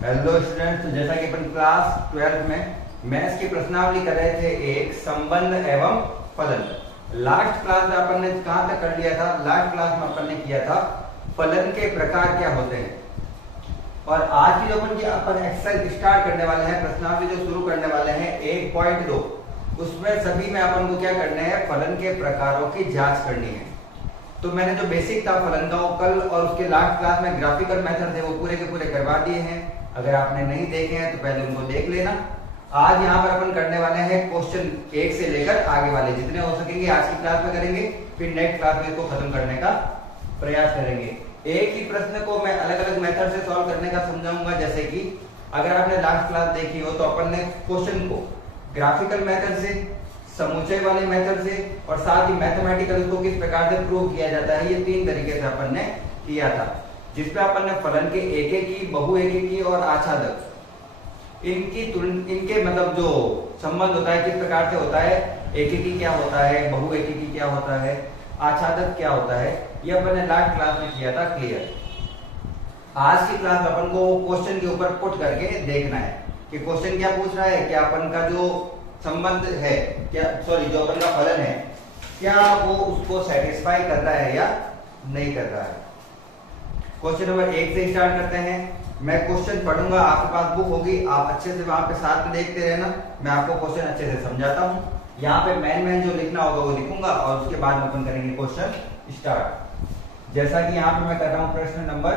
Hello students, तो जैसा कि अपन क्लास 12 में मैथ्स की प्रश्नावली कर रहे थे, एक संबंध एवं फलन। लास्ट क्लास में अपन ने कहां तक कर लिया था? लास्ट क्लास में अपन ने किया था फलन के प्रकार क्या होते हैं। और आज की जो अपन एक्सरसाइज स्टार्ट करने वाले हैं, प्रश्नावली जो शुरू करने वाले हैं 1.2, उसमें सभी में अपन को क्या करना है? फलन के प्रकारों की जांच करनी है। तो मैंने जो बेसिक था फलन का, वो कल और उसके लास्ट क्लास में ग्राफिकल मेथड थे वो पूरे के पूरे करवा दिए हैं। अगर आपने नहीं देखे हैं तो पहले उनको देख लेना। आज यहाँ पर अपन करने वाले हैं क्वेश्चन 1 से लेकर आगे वाले जितने हो सकेंगे आज की क्लास में करेंगे, फिर नेक्स्ट क्लास में इसको खत्म करने का प्रयास करेंगे। एक ही प्रश्न को मैं अलग अलग मेथड से सॉल्व करने का समझाऊंगा। जैसे कि अगर आपने लास्ट क्लास देखी हो तो अपन ने क्वेश्चन को ग्राफिकल मेथड से, समुच्चय वाले मेथड से और साथ ही मैथमेटिकल उसको किस प्रकार से प्रूव किया जाता है, ये 3 तरीके से अपन ने किया था। जिसपे अपन ने फलन के एकेकी, बहु एकेकी और आच्छादक इनके मतलब जो संबंध होता है किस प्रकार से होता है, एकेकी क्या होता है, बहु एकेकी क्या होता है, आच्छादक क्या होता है, ये अपन ने लास्ट क्लास में किया था क्लियर। आज की क्लास में अपन को क्वेश्चन के ऊपर पुट करके देखना है कि क्वेश्चन क्या पूछ रहा है, क्या अपन का जो संबंध है, क्या जो अपन का फलन है, क्या वो उसको सेटिस्फाई कर रहा है या नहीं कर रहा है। क्वेश्चन नंबर 1 से स्टार्ट करते हैं। मैं क्वेश्चन पढ़ूंगा, आपके पास बुक होगी, आप अच्छे से वहां पे साथ में देखते रहना। मैं आपको क्वेश्चन अच्छे से समझाता हूँ। यहाँ पे मैन जो लिखना होगा वो लिखूंगा और उसके बाद अपन करेंगे क्वेश्चन स्टार्ट। जैसा कि यहाँ पे मैं कर रहा हूँ प्रश्न नंबर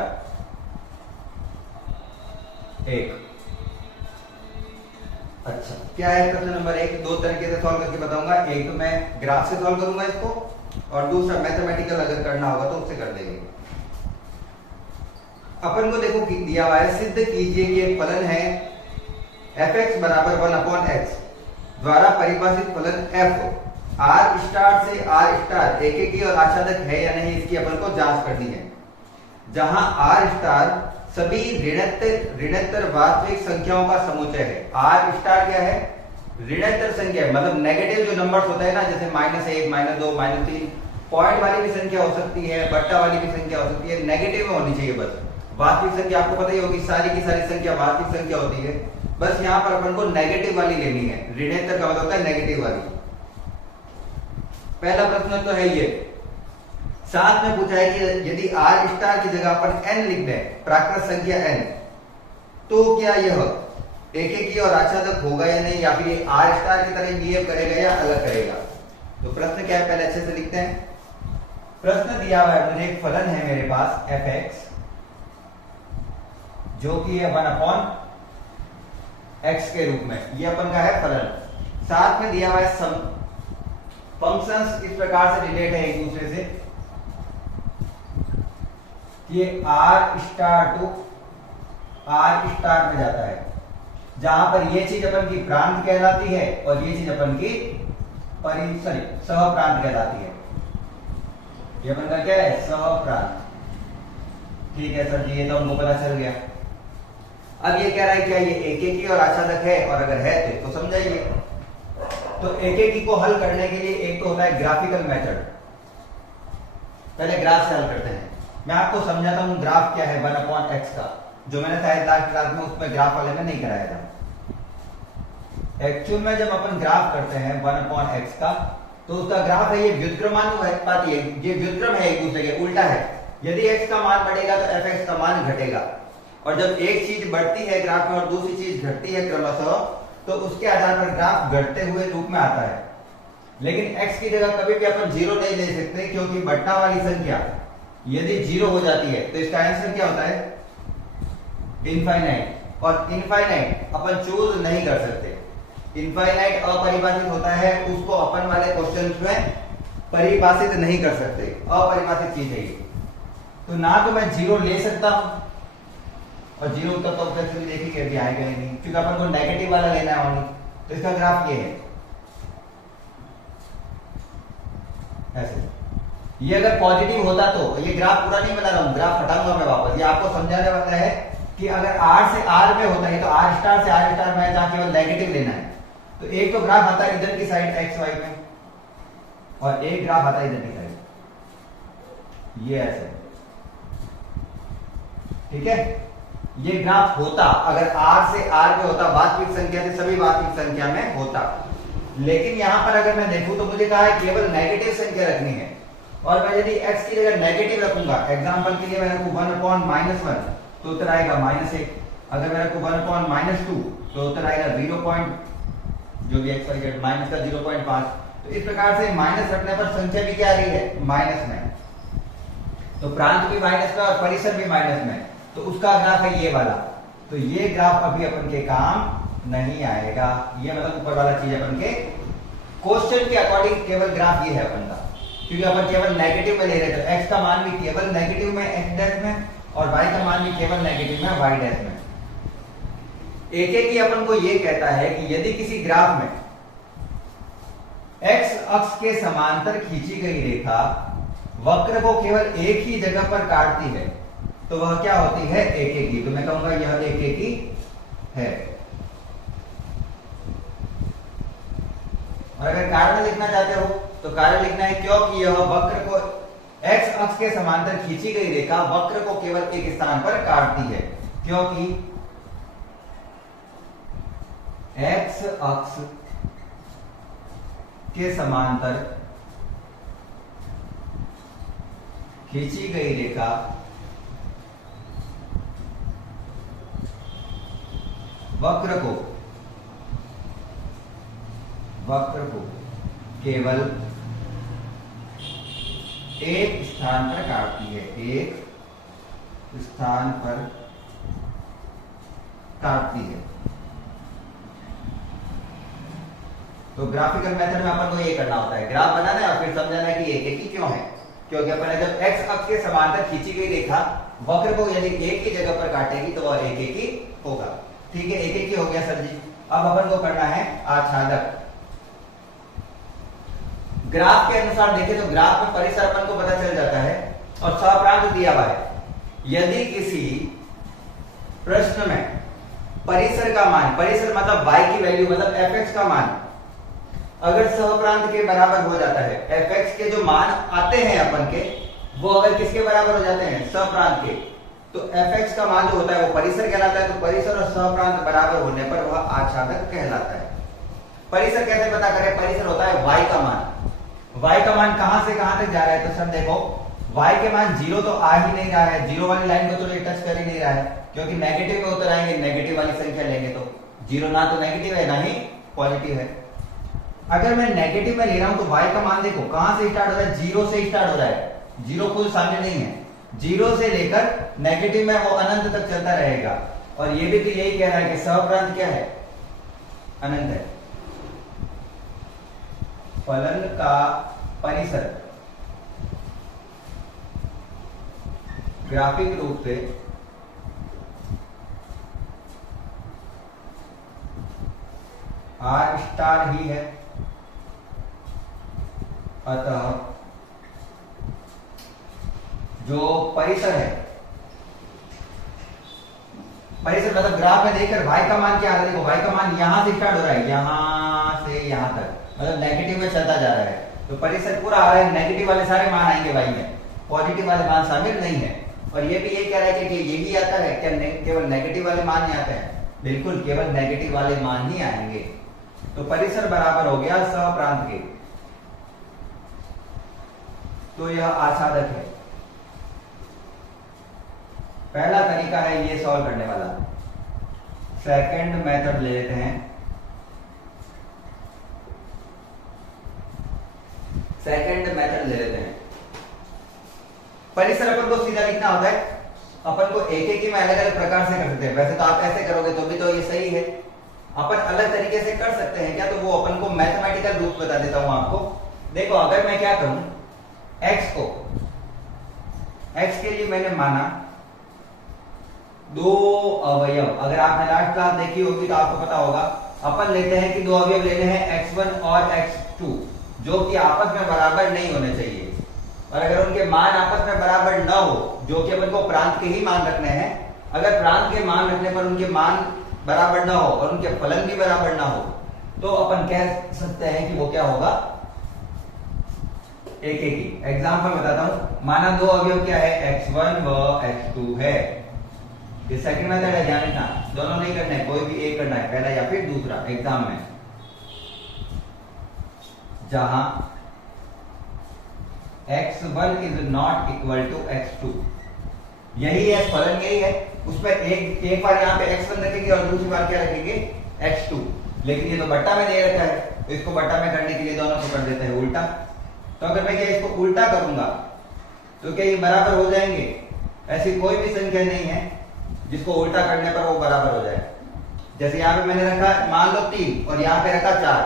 1। अच्छा, क्या है प्रश्न नंबर 1? 2 तरीके से सॉल्व करके बताऊंगा। एक तो मैं ग्राफ से सॉल्व करूंगा इसको, और दूसरा मैथमेटिकल अगर करना होगा तो उससे कर देंगे। अपन को देखो दिया हुआ है, सिद्ध कीजिए कि एक फलन है fx बराबर 1/x द्वारा परिभाषित फलन f r स्टार से r स्टार एकेकी और आच्छादक है या नहीं, इसकी अपन को जांच करनी है। जहां r स्टार सभी ऋणोत्तर वास्तविक संख्याओं का समुच्चय है। r स्टार क्या है? ऋणोत्तर संख्या, मतलब नेगेटिव जो नंबर्स होते हैं ना, जैसे -1, -2, -3, पॉइंट वाली भी संख्या हो सकती है, बट्टा वाली भी संख्या हो सकती है, नेगेटिव में होनी चाहिए बस। वास्तविक संख्या आपको पता ही होगी, सारी की सारी संख्या वास्तविक संख्या होती है, बस यहाँ पर अपन को नेगेटिव वाली लेनी है। ऋणोत्तर का मतलब होता है नेगेटिव वाली। पहला प्रश्न तो है ये। साथ में पूछा है कि यदि r स्टार की जगह अपन n लिख दें, प्राकृत संख्या n, तो क्या यह एकेकी और आच्छादक होगा या नहीं, या फिर ये r स्टार की तरह बिहेव करेगा या अलग करेगा। तो प्रश्न क्या है पहले अच्छे से लिखते हैं। प्रश्न दिया हुआ है मुझे, एक फलन है मेरे पास fx जो कि है 1/x के रूप में, ये अपन का है फलन। साथ में दिया हुआ है फंक्शंस इस प्रकार से रिलेट है एक दूसरे से, ये r star to r star में जाता है, जहां पर ये चीज अपन की प्रांत कहलाती है और ये चीज अपन की सहप्रांत कहलाती है। ये अपन का क्या है? सहप्रांत। ठीक है सर जी, ये तो हमको पता चल गया। अब ये कह रहा है क्या ये एकेकी और आच्छादक है, और अगर है तो समझाइए। तो एकेकी को हल करने के लिए एक तो होता है ग्राफिकल मेथड। पहले ग्राफ से हल करते हैं। मैं आपको समझाता हूं ग्राफ क्या है 1/x का, जो मैंने शायद लास्ट क्लास में उसमें ग्राफ वाले में नहीं कराया था। एक्चुअल में जब अपन ग्राफ करते हैं 1/x का, तो उसका ग्राफ है ये व्युत्क्रमानुपाती है, ये व्युत्क्रम है, एक दूसरे के उल्टा है। यदि x का मान बढ़ेगा तो fx का मान घटेगा, और जब एक चीज बढ़ती है ग्राफ में और दूसरी चीज घटती है क्रमशः, तो उसके आधार पर ग्राफ घटते हुए रूप में आता है। लेकिन x की जगह कभी भी अपन 0 नहीं ले सकते, क्योंकि बट्टा वाली संख्या यदि 0 हो जाती है तो इसका आंसर क्या होता है? इनफाइनाइट। और इनफाइनाइट अपन चूज नहीं कर सकते। इनफाइनाइट अपरिभाषित होता है, उसको अपन वाले क्वेश्चन में परिभाषित नहीं कर सकते, अपरिभाषित चीज है ये। तो ना तो मैं 0 ले सकता हूं, और 0 तक तो ऑब्जेक्शन देखेंगे अभी आएगा ही नहीं, क्योंकि अपन को नेगेटिव वाला लेना है ओनली। तो इसका ग्राफ ये है ऐसे। ये अगर पॉजिटिव होता तो ये ग्राफ पूरा नहीं बना रहा हूं, ग्राफ हटाऊंगा मैं वापस। ये आपको समझाने वाला है कि अगर r से r में होता है तो r स्टार से r स्टार में जहां केवल नेगेटिव लेना है, तो एक तो ग्राफ आता है इधर की साइड x y में, और एक ग्राफ आता है इधर की साइड, ये ऐसे। ठीक है, ये ग्राफ होता अगर r से r पे होता, वास्तविक संख्या से सभी वास्तविक संख्या में होता। लेकिन यहां पर अगर मैं देखूं तो मुझे कहा है केवल नेगेटिव संख्या रखनी है, और मैं यदि x की जगह नेगेटिव रखूंगा, एग्जांपल के लिए मैं रखूं 1/-1 तो उत्तर आएगा -1। अगर मैं रखूं 1/-2 तो उत्तर आएगा 0. जो भी x पर माइनस का 0.5। तो इस प्रकार से माइनस रखने पर संख्या भी क्या आ रही है, माइनस में। तो प्रांत भी माइनस में और परिसर भी माइनस में, तो उसका ग्राफ है ये वाला। तो ये ग्राफ अभी अपन के काम नहीं आएगा। ये मतलब ऊपर वाला चीज अपन के क्वेश्चन के अकॉर्डिंग केवल ग्राफ ये है अपन का, क्योंकि अपन केवल नेगेटिव में ले रहे थे। x का मान भी केवल नेगेटिव में x डैश में, और y का मान भी केवल नेगेटिव में y डैश में। एक ही अपन को ये कहता है कि यदि किसी ग्राफ में x अक्ष के समांतर खींची गई रेखा वक्र को केवल एक ही जगह पर काटती है तो वह क्या होती है, एकेकी। तो मैं कहूंगा यह एकेकी है। और अगर कारण लिखना चाहते हो तो कारण लिखना है क्योंकि यह वक्र को x अक्ष के समांतर खींची गई रेखा वक्र को केवल एक स्थान पर काटती है, क्योंकि x अक्ष के समांतर खींची गई रेखा वक्र को केवल एक स्थान पर काटती है, एक स्थान पर काटती है। तो ग्राफिकल मेथड में अपन को ये करना होता है, ग्राफ बनाना है और फिर समझाना है कि एकेकी क्यों है। क्योंकि अपन ने जब x अक्ष के समांतर खींची गई रेखा वक्र को यदि एक ही जगह पर काटेगी तो वह एकेकी होगा। ठीक है, एकेकी हो गया सर जी। अब अपन को करना है आच्छादक। ग्राफ के अनुसार देखें तो ग्राफ में परिसर अपन को पता चल जाता है और सहप्रांत दिया हुआ है। यदि किसी प्रश्न में परिसर का मान, परिसर मतलब y की वैल्यू मतलब fx का मान अगर सहप्रांत के बराबर हो जाता है, fx के जो मान आते हैं अपन के वो अगर किसके बराबर हो जाते हैं, सहप्रांत के, तो fx का मान जो होता है वो परिसर कहलाता है। तो परिसर और सहप्रांत बराबर होने पर वह आच्छादक कहलाता है। परिसर कैसे पता करें, परिसर होता है y का मान। y का मान कहां से कहां तक जा रहा है, तो सर देखो y के मान 0 तो आ ही नहीं रहा है, 0 वाली लाइन को तो ये टच कर ही नहीं रहा है, क्योंकि नेगेटिव में उतर आएंगे, नेगेटिव वाली संख्या लेंगे तो 0 ना तो नेगेटिव है ना ही पॉजिटिव है। अगर मैं नेगेटिव में ले रहा हूं तो y का मान देखो कहां से स्टार्ट हो रहा है, 0 से स्टार्ट हो रहा है। 0 खुद सामने नहीं है, 0 से लेकर नेगेटिव में वो अनंत तक चलता रहेगा। और ये भी तो यही कह रहा है कि सहप्रांत क्या है, अनंत है। फलन का परिसर ग्राफिक रूप से r स्टार ही है, अतः जो परिसर है, परिसर मतलब ग्राफ में देखकर y का मान क्या आ रहा है, देखो y का मान यहां से स्टार्ट हो रहा है, यहां से यहां तक मतलब नेगेटिव में चलता जा रहा है। तो परिसर पूरा आ रहा है, नेगेटिव वाले सारे मान आएंगे y में, पॉजिटिव वाले मान शामिल नहीं है। और ये भी ये कह रहा है कि यही आता है क्या, केवल नेगेटिव वाले मान नहीं आते हैं, बिल्कुल केवल नेगेटिव वाले मान ही आएंगे। तो परिसर बराबर हो गया सहप्रांत के, तो यह आच्छादक है। पहला तरीका है ये सॉल्व करने वाला। सेकंड मेथड ले लेते हैं। सेकंड मेथड ले लेते हैं। परिसर अपन को सीधा लिखना होता है, अपन को एक एक ही में अलग अलग प्रकार से कर सकते हैं। वैसे तो आप ऐसे करोगे तो भी तो ये सही है, अपन अलग तरीके से कर सकते हैं क्या, तो वो अपन को मैथमेटिकल रूप बता देता हूं आपको। देखो अगर मैं क्या करूं, x को, x के लिए मैंने माना दो अवयव। अगर आपने लास्ट क्लास देखी होगी तो आपको पता होगा, अपन लेते हैं कि दो अवयव लेने हैं x1 और x2 जो कि आपस में बराबर नहीं होने चाहिए। और अगर उनके मान आपस में बराबर न हो, जो कि अपन को प्रांत के ही मान रखने हैं, अगर प्रांत के मान रखने पर उनके मान बराबर ना हो और उनके फलन भी बराबर ना हो, तो अपन कह सकते हैं कि वो क्या होगा, एक एक ही। एग्जाम्पल बताता हूं, माना दो अवयव क्या है, x1 व x2 है। ये सेकंड मेथड है, ध्यान रखना दोनों नहीं करना है, कोई भी एक करना है, पहला या फिर दूसरा एग्जाम में। जहां x1 is not equal to x2, यही है फलन, यही है। उसमें एक बार यहाँ पे x1 रखेंगे और दूसरी बार क्या रखेंगे x2, लेकिन ये तो बट्टा में दे रखा है, तो इसको बट्टा में करने के लिए दोनों को कर देते हैं उल्टा। तो अगर मैं क्या इसको उल्टा करूंगा तो क्या ये बराबर हो जाएंगे? ऐसी कोई भी संख्या नहीं है जिसको उल्टा करने पर वो बराबर हो जाए। जैसे यहाँ पे मैंने रखा मान लो 3 और यहाँ पे रखा 4,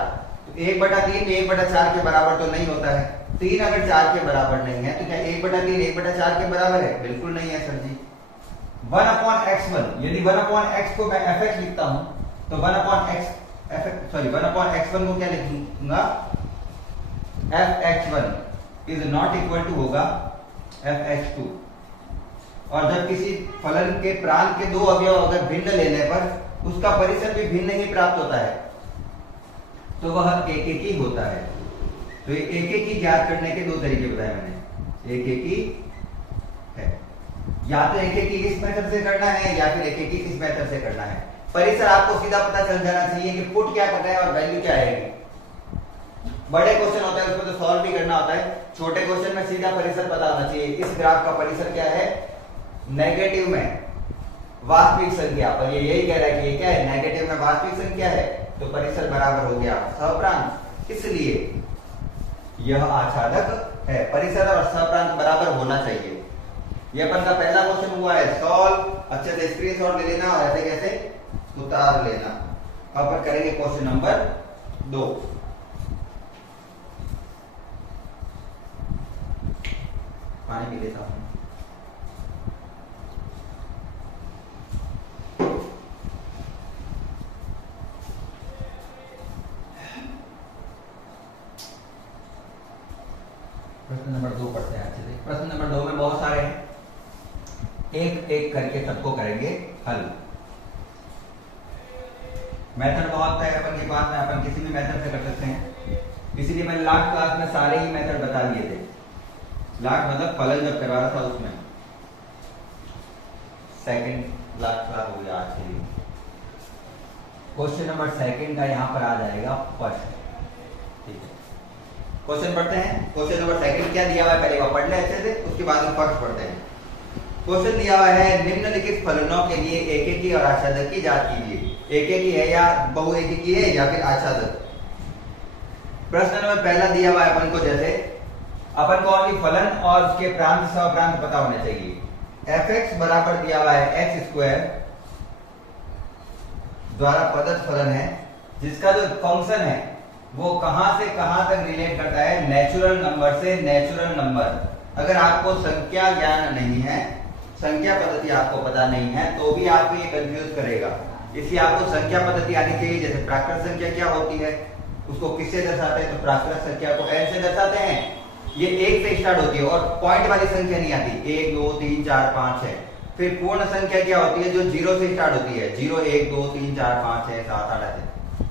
तो 1/3 1/4 के बराबर तो नहीं होता है। 3 अगर 4 के बराबर नहीं है तो क्या 1/3 1/4 के बराबर है? बिल्कुल नहीं है सर जी। 1/x1, यदि 1/x को मैं fx लिखता हूं तो 1/x1 को क्या लिखूंगा? fx1 is not equal to होगा fx2। और जब किसी फलन के प्रांत के दो अवयव अगर भिन्न लेने पर उसका परिसर भी भिन्न ही प्राप्त होता है, तो वह एक ही होता है। तो ये एक ही ज्ञात करने के दो तरीके बताए मैंने, एक ही है, या तो एक ही इस मेथड से करना है या फिर एक ही इस मेथड से करना है। परिसर आपको सीधा पता चल जाना चाहिए कि पुट क्या कर रहा है और वैल्यू क्या आएगी। बड़े क्वेश्चन होता है उसमें तो सॉल्व भी करना होता है, छोटे क्वेश्चन में सीधा परिसर पता होना चाहिए। इस ग्राफ का परिसर क्या है? नेगेटिव में वास्तविक संख्या, और ये यही कह रहा है कि ये क्या है? नेगेटिव में वास्तविक संख्या है, तो परिसर बराबर हो गया सहप्रांत। इसलिए यह आच्छादक है। परिसर और सहप्रांत बराबर होना चाहिए। ये अपन का पहला क्वेश्चन हुआ है सॉल्व। अच्छे से स्क्रीनशॉट ले लेना और ऐसे कैसे उतार लेना। अब अपन करेंगे क्वेश्चन नंबर 2। पानी पी लेता हूं। प्रश्न नंबर 2 पढ़ते हैं अच्छे से। प्रश्न नंबर 2 में बहुत सारे हैं, एक एक करके सबको करेंगे हल। मेथड बहुत है अपन के पास में, अपन किसी भी मेथड से कर सकते हैं। इसीलिए मैंने लास्ट क्लास में सारे ही मेथड बता दिए थे। लास्ट मतलब फलन जब करवा रहा था उसमें। सेकंड लास्ट क्लास हो गया आज के लिए। क्वेश्चन नंबर 2 का यहाँ पर आ जाएगा फर्स्ट। ठीक है, क्वेश्चन पढ़ते हैं। क्वेश्चन नंबर 2 क्या दिया हुआ है पहले वो पढ़ ले अच्छे से, उसके बाद में फर्स्ट पढ़ते हैं। क्वेश्चन दिया हुआ है निम्नलिखित फलनों के लिए एकेकी और आच्छादक की जांच कीजिए। एकेकी है या बहुएकेकी है या फिर आच्छादक। प्रश्न नंबर पहला दिया हुआ है अपन को, जैसे अपन को ओनली फलन और उसके प्रांत सहप्रांत पता होने चाहिए। fx बराबर दिया हुआ है x² द्वारा प्रदत्त फलन है, जिसका जो फंक्शन है वो कहां से कहां तक रिलेट करता है? नेचुरल नंबर से नेचुरल नंबर। अगर आपको संख्या ज्ञान नहीं है, संख्या पद्धति आपको पता नहीं है, तो भी आपको ये कंफ्यूज करेगा। इसलिए आपको संख्या पद्धति आनी चाहिए। जैसे प्राकृत संख्या क्या होती है, उसको किससे दर्शाते हैं? तो प्राकृत संख्या को n से दर्शाते हैं। ये 1 से स्टार्ट होती है और पॉइंट वाली संख्या नहीं आती, 1 2 3 4 5 6। फिर पूर्ण संख्या क्या होती है? जो 0 से स्टार्ट होती है, 0 1 2 3 4 5 6 7 8 ऐसे।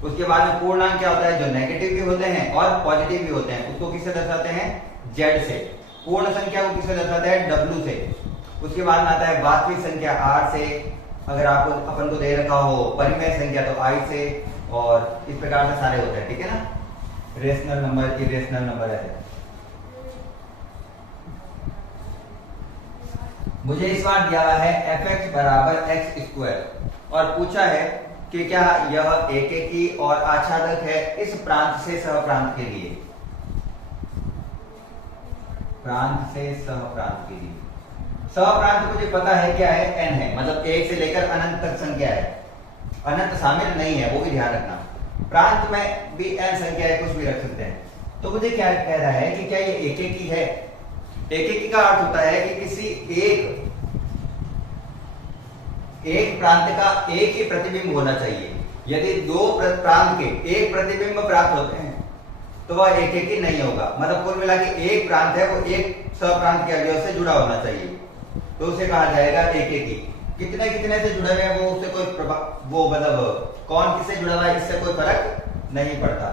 उसके बाद में पूर्णांक क्या होता है? जो नेगेटिव भी होते हैं और पॉजिटिव भी होते हैं, उसको किससे दर्शाते हैं? z से। पूर्ण संख्या को किससे दर्शाते हैं? w से। उसके बाद में आता है वास्तविक संख्या r से। अगर आपको अपन को दे रखा हो परिमेय संख्या तो i से, और इस प्रकार से सारे होते हैं। ठीक है ना, रेशनल नंबर, इरेशनल नंबर है। मुझे इस बार दिया हुआ है fx बराबर x² और पूछा है कि क्या यह एकेकी और आच्छादक है इस प्रांत से सहप्रांत के लिए। प्रांत से सहप्रांत के लिए सहप्रांत मुझे पता है क्या है? n है, मतलब 1 से लेकर अनंत तक संख्या है। अनंत शामिल नहीं है, वो भी ध्यान रखना। प्रांत में भी n संख्या है, कुछ भी रख सकते हैं। तो मुझे क्या कह रहा है कि क्या ये एकेकी है? एकेकी का अर्थ होता है कि किसी एक प्रांत का एक ही प्रतिबिंब होना चाहिए। यदि दो प्रांत के एक प्रतिबिंब प्राप्त होते हैं तो वह एकेकी नहीं होगा। मतलब कुल मिला के एक प्रांत है वो एक सहप्रांत के अवयव से जुड़ा होना चाहिए, तो उसे कहा जाएगा एकेकी। कितने कितने से जुड़े हुए हैं वो उससे कोई वो मतलब कौन किससे जुड़ा हुआ है इससे कोई फर्क नहीं पड़ता।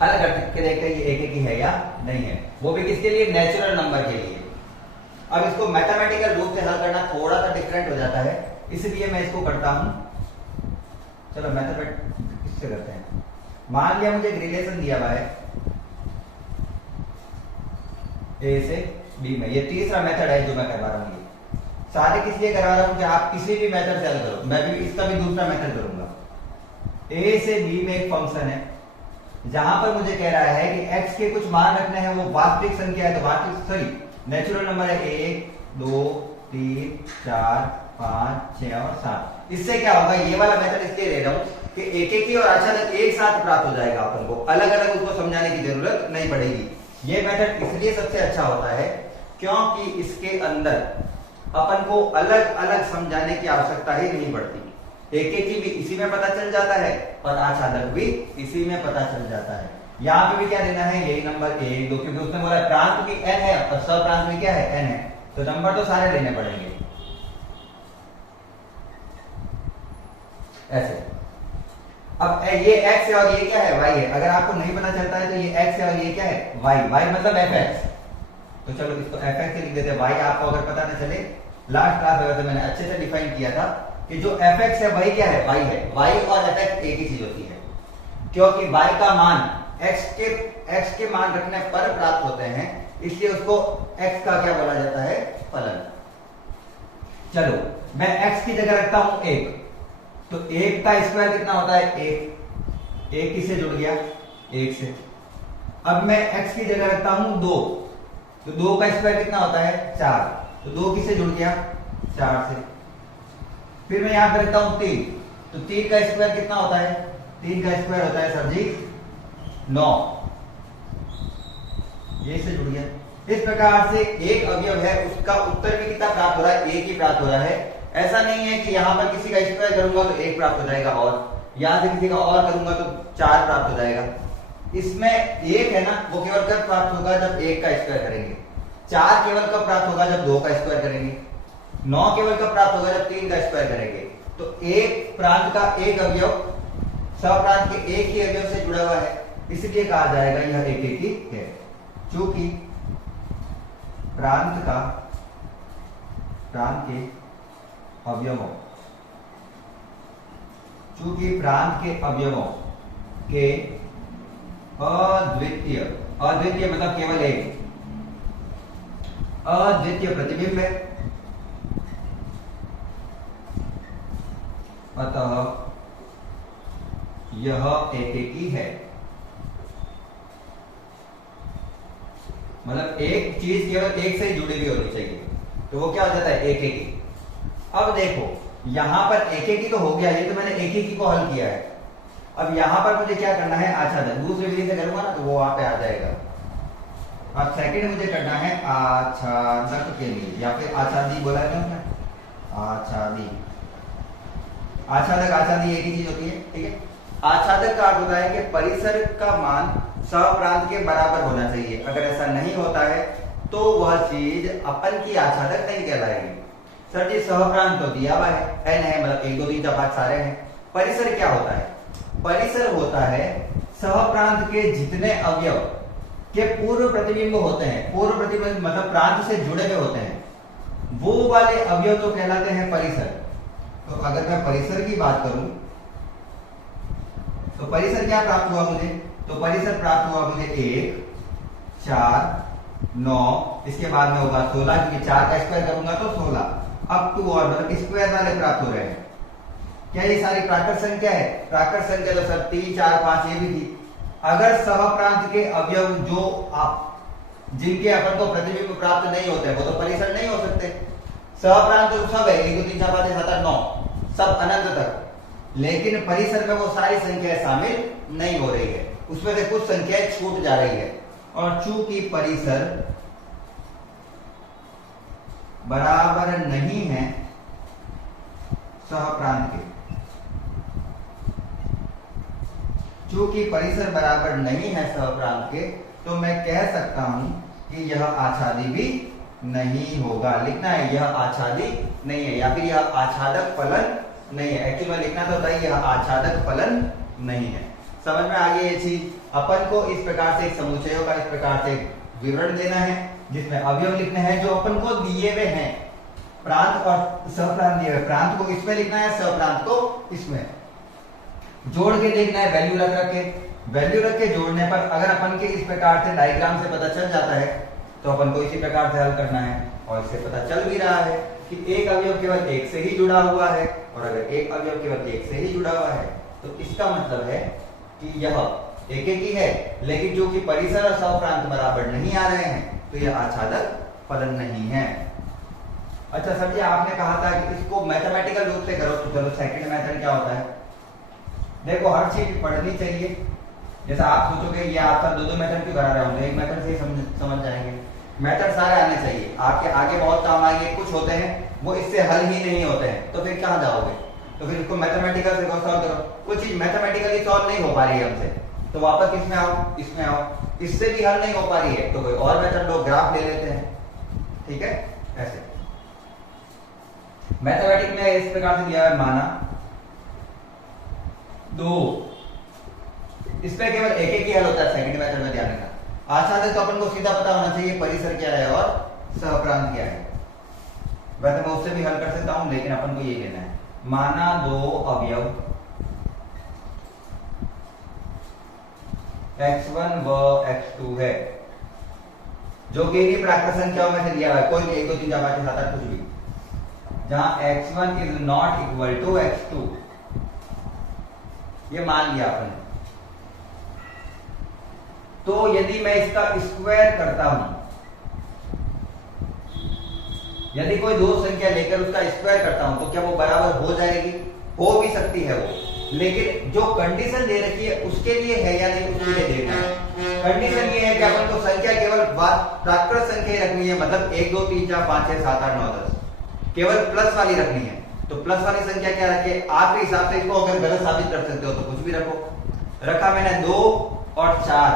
हल करके देखते हैं ये एकेकी है या नहीं है, वो भी किसके लिए? नेचुरल नंबर के लिए। अब इसको मैथमेटिकल रूप से हल करना थोड़ा सा डिफरेंट डिफरेंट हो जाता है, इसलिए मैं इसको करता हूं। चलो मेथड इससे करते हैं। मान लिया मुझे एक रिलेशन दिया हुआ है ए से बी में, ये तीसरा मेथड है जो मैं करवा रहा हूँ। ये सारे किस लिए करवा रहा हूँ कि आप किसी भी मेथड से हल करो, मैं भी इसका भी दूसरा मेथड करूंगा। ए से बी में एक फंक्शन है जहां पर मुझे कह रहा है कि x के कुछ मान रखने हैं, वो वास्तविक संख्या है, तो वास्तविक सॉरी नेचुरल नंबर है 1 2 3 4 5 6 और 7। इससे क्या होगा, ये वाला मेथड इसलिए ले रहा हूं कि एक एक ही और अचानक एक साथ प्राप्त हो जाएगा, अपन को अलग अलग उसको समझाने की जरूरत नहीं पड़ेगी। ये मेथड इसलिए सबसे अच्छा होता है क्योंकि इसके अंदर अपन को अलग अलग समझाने की आवश्यकता ही नहीं पड़ती। एक एक की भी इसी में पता चल जाता है और आच्छादक भी इसी में पता चल जाता है। यहाँ पे भी क्या देना है, यही नंबर 1 2, क्योंकि उसने बोला प्रांत भी n है और सप्रांत भी क्या है n है, तो नंबर तो सारे लेने पड़ेंगे ऐसे। अब ये x है और ये क्या है y है, अगर आपको नहीं पता चलता है तो ये x है और ये क्या है y, y मतलब fx, तो चलो इसको fx लिख देते हैं। y आपको अगर पता न चले, लास्ट क्लास में मैंने अच्छे से डिफाइन किया था कि जो fx है वही क्या है y है, y और fx एक ही चीज होती है, क्योंकि y का मान x के मान रखने पर प्राप्त होते हैं, इसलिए उसको x का क्या बोला जाता है, फलन। चलो मैं x की जगह रखता हूं 1, तो 1 का स्क्वायर कितना होता है 1, 1 किससे जुड़ गया 1 से। अब मैं x की जगह रखता हूं 2, तो 2 का स्क्वायर कितना होता है 4, तो 2 किससे जुड़ गया 4 से। फिर मैं यहां पर रखता हूं 3, तो 3 का स्क्वायर कितना होता है, 3 का स्क्वायर होता है सर जी 9, ये से जुड़ गया। इस प्रकार से एक अवयव है उसका उत्तर भी कितना प्राप्त हो रहा है, एक ही प्राप्त हो रहा है। ऐसा नहीं है कि यहां पर किसी का स्क्वायर करूंगा तो 1 प्राप्त हो जाएगा और यहां से किसी का और करूंगा तो 4 प्राप्त हो जाएगा। इसमें 1 है ना, वो केवल कब प्राप्त होगा जब 1 का स्क्वायर करेंगे, 4 केवल कब प्राप्त होगा जब 2 का स्क्वायर करेंगे, 9 केवल कब प्राप्त होगा जब 3 का स्क्वायर करेंगे। तो एक प्रांत का एक अवयव सप्रांत के एक ही अवयव से जुड़ा हुआ है, इसलिए कहा जाएगा यह एक एक ही है। चूंकि प्रांत के अवयवों के अद्वितीय मतलब केवल एक अद्वितीय प्रतिबिंब है, अतः यह एकेकी है। मतलब एक चीज केवल एक से जुड़ी हुई होनी चाहिए, तो वो क्या हो जाता है एकेकी। अब देखो यहां पर एकेकी तो हो गया, ये तो मैंने एकेकी को हल किया है। अब यहां पर मुझे क्या करना है, आच्छादन। दूसरी विधि से करूंगा ना तो वो वहां पे आ जाएगा। अब सेकंड मुझे करना है आच्छादक के लिए, या फिर आच्छादी बोला है ना, आच्छादी आच्छादक आच्छादी एक ही चीज होती है, ठीक है। आच्छादक का अर्थ होता है कि परिसर का मान सप्रांत के बराबर होना चाहिए। अगर ऐसा नहीं होता है तो वह चीज अपन की आच्छादक नहीं कहलाएगी। सर जी सहप्रांत तो दिया हुआ है, n है, मतलब 1 2 3 4 5 सारे हैं। परिसर क्या होता है, परिसर होता है सहप्रांत के जितने अवयव के पूर्व प्रतिबिंब होते हैं, पूर्व प्रतिबिंब मतलब प्रांत से जुड़े हुए होते हैं, वो वाले अवयव तो कहलाते हैं परिसर। तो अगर मैं परिसर की बात करूं तो परिसर क्या प्राप्त हुआ मुझे, तो परिसर प्राप्त हुआ मुझे 1 4 9, इसके बाद में होगा 16, क्योंकि 4 का स्क्वायर करूंगा तो 16, अब 2 और मतलब स्क्वायर वाले प्राप्त हो रहे हैं। क्या ये सारी प्राकृत संख्या है, प्राकृत संख्या तो सर 3 4 5 ये भी थी। अगर सहप्रांत के अवयव जो आप जिनके अपन को प्रतिबिंब प्राप्त नहीं होते वो तो परिसर नहीं हो सकते। सहप्रांत तो सब है 1 2 3 4 5 6 7 8 9 सब अनंत तक, लेकिन परिसर में वो सारी संख्याएं शामिल नहीं हो रही है, उसमें से कुछ संख्याएं छूट जा रही है। और चूंकि परिसर बराबर नहीं है सहप्रांत के, चूंकि परिसर बराबर नहीं है सहप्रांत के, तो मैं कह सकता हूं कि यह आच्छादी भी नहीं होगा। लिखना है यह आच्छादी नहीं है, या फिर यह आच्छादक फलन नहीं है। एक्चुअली में लिखना तो होता है यह आच्छादक फलन नहीं है। समझ में आ गई ये चीज। अपन को इस प्रकार से एक समुच्चयों का इस प्रकार से विवरण देना है, जिसमें अवयव लिखने हैं जो अपन को दिए हुए हैं। प्रांत और सहप्रांत दिया है, प्रांत को इसमें लिखना है, सहप्रांत को इसमें जोड़ के देखना है, वैल्यू रख के जोड़ने पर अगर अपन के इस प्रकार से डायग्राम से पता चल जाता है तो अपन को इसी प्रकार से हल करना है। और इससे पता चल भी रहा है कि एक अवयव केवल एक से ही जुड़ा हुआ है, और अगर एक अवयव केवल एक से ही जुड़ा हुआ है तो इसका मतलब है कि यह एक ही है, लेकिन जो कि परिसर और सहप्रांत बराबर नहीं आ रहे हैं तो यह आच्छादक फलन नहीं है। अच्छा सर जी, आपने कहा था कि इसको मैथमेटिकल रूप से करो, तो चलो सेकंड मेथड क्या होता है। देखो हर चीज पढ़नी चाहिए। जैसा आप सोचोगे ये आप सर दो मेथड क्यों करा रहे होंगे, एक मेथड से ही समझ जाएंगे। मेथड सारे आने चाहिए, आपके आगे बहुत काम आएंगे। कुछ होते हैं वो इससे हल ही नहीं होते हैं, तो फिर कहाँ जाओगे, तो फिर इसको मैथमेटिकल से सॉल्व करो। कुछ चीज मैथमेटिकली सॉल्व नहीं हो पा रही है हमसे, तो वापस किसमें आओ, इसमें आओ। इससे भी हल नहीं हो पा रही है तो कोई और मेथड लो, ग्राफ ले लेते हैं, ठीक है। ऐसे मैथमेटिक्स में इस प्रकार से दिया है, माना दो, इसमें केवल एक ही हल होता है सेकंड मेथड में, ध्यान रखना। आच्छादक तो अपन को सीधा पता होना चाहिए परिसर क्या है और सहप्रांत क्या है। वैसे मैं उससे भी हल कर सकता हूं, लेकिन अपन को ये लेना है। माना दो अवयव x1 व x2 है, जो कि इन्हीं प्राकृत संख्याओं में से दिया हुआ है, कोई 1 2 3 4 5 6 7 8 कुछ भी, जहां x1 is not equal to x2, ये मान लिया अपन। तो यदि मैं इसका स्क्वायर करता हूं, यदि कोई दो संख्या लेकर उसका स्क्वायर करता हूं तो क्या वो बराबर हो जाएगी? हो भी सकती है वो, लेकिन जो कंडीशन दे रखी है उसके लिए है या नहीं उसके लिए देखना है। कंडीशन ये है कि अपन को संख्या केवल प्राकृत संख्या रखनी है, मतलब 1 2 3 4 5 6 7 8 9 10 केवल प्लस वाली रखनी है। तो प्लस वाली संख्या क्या रखे, आपके हिसाब से इसको अगर गलत साबित कर सकते हो तो कुछ भी रखो। रखा मैंने 2 और 4,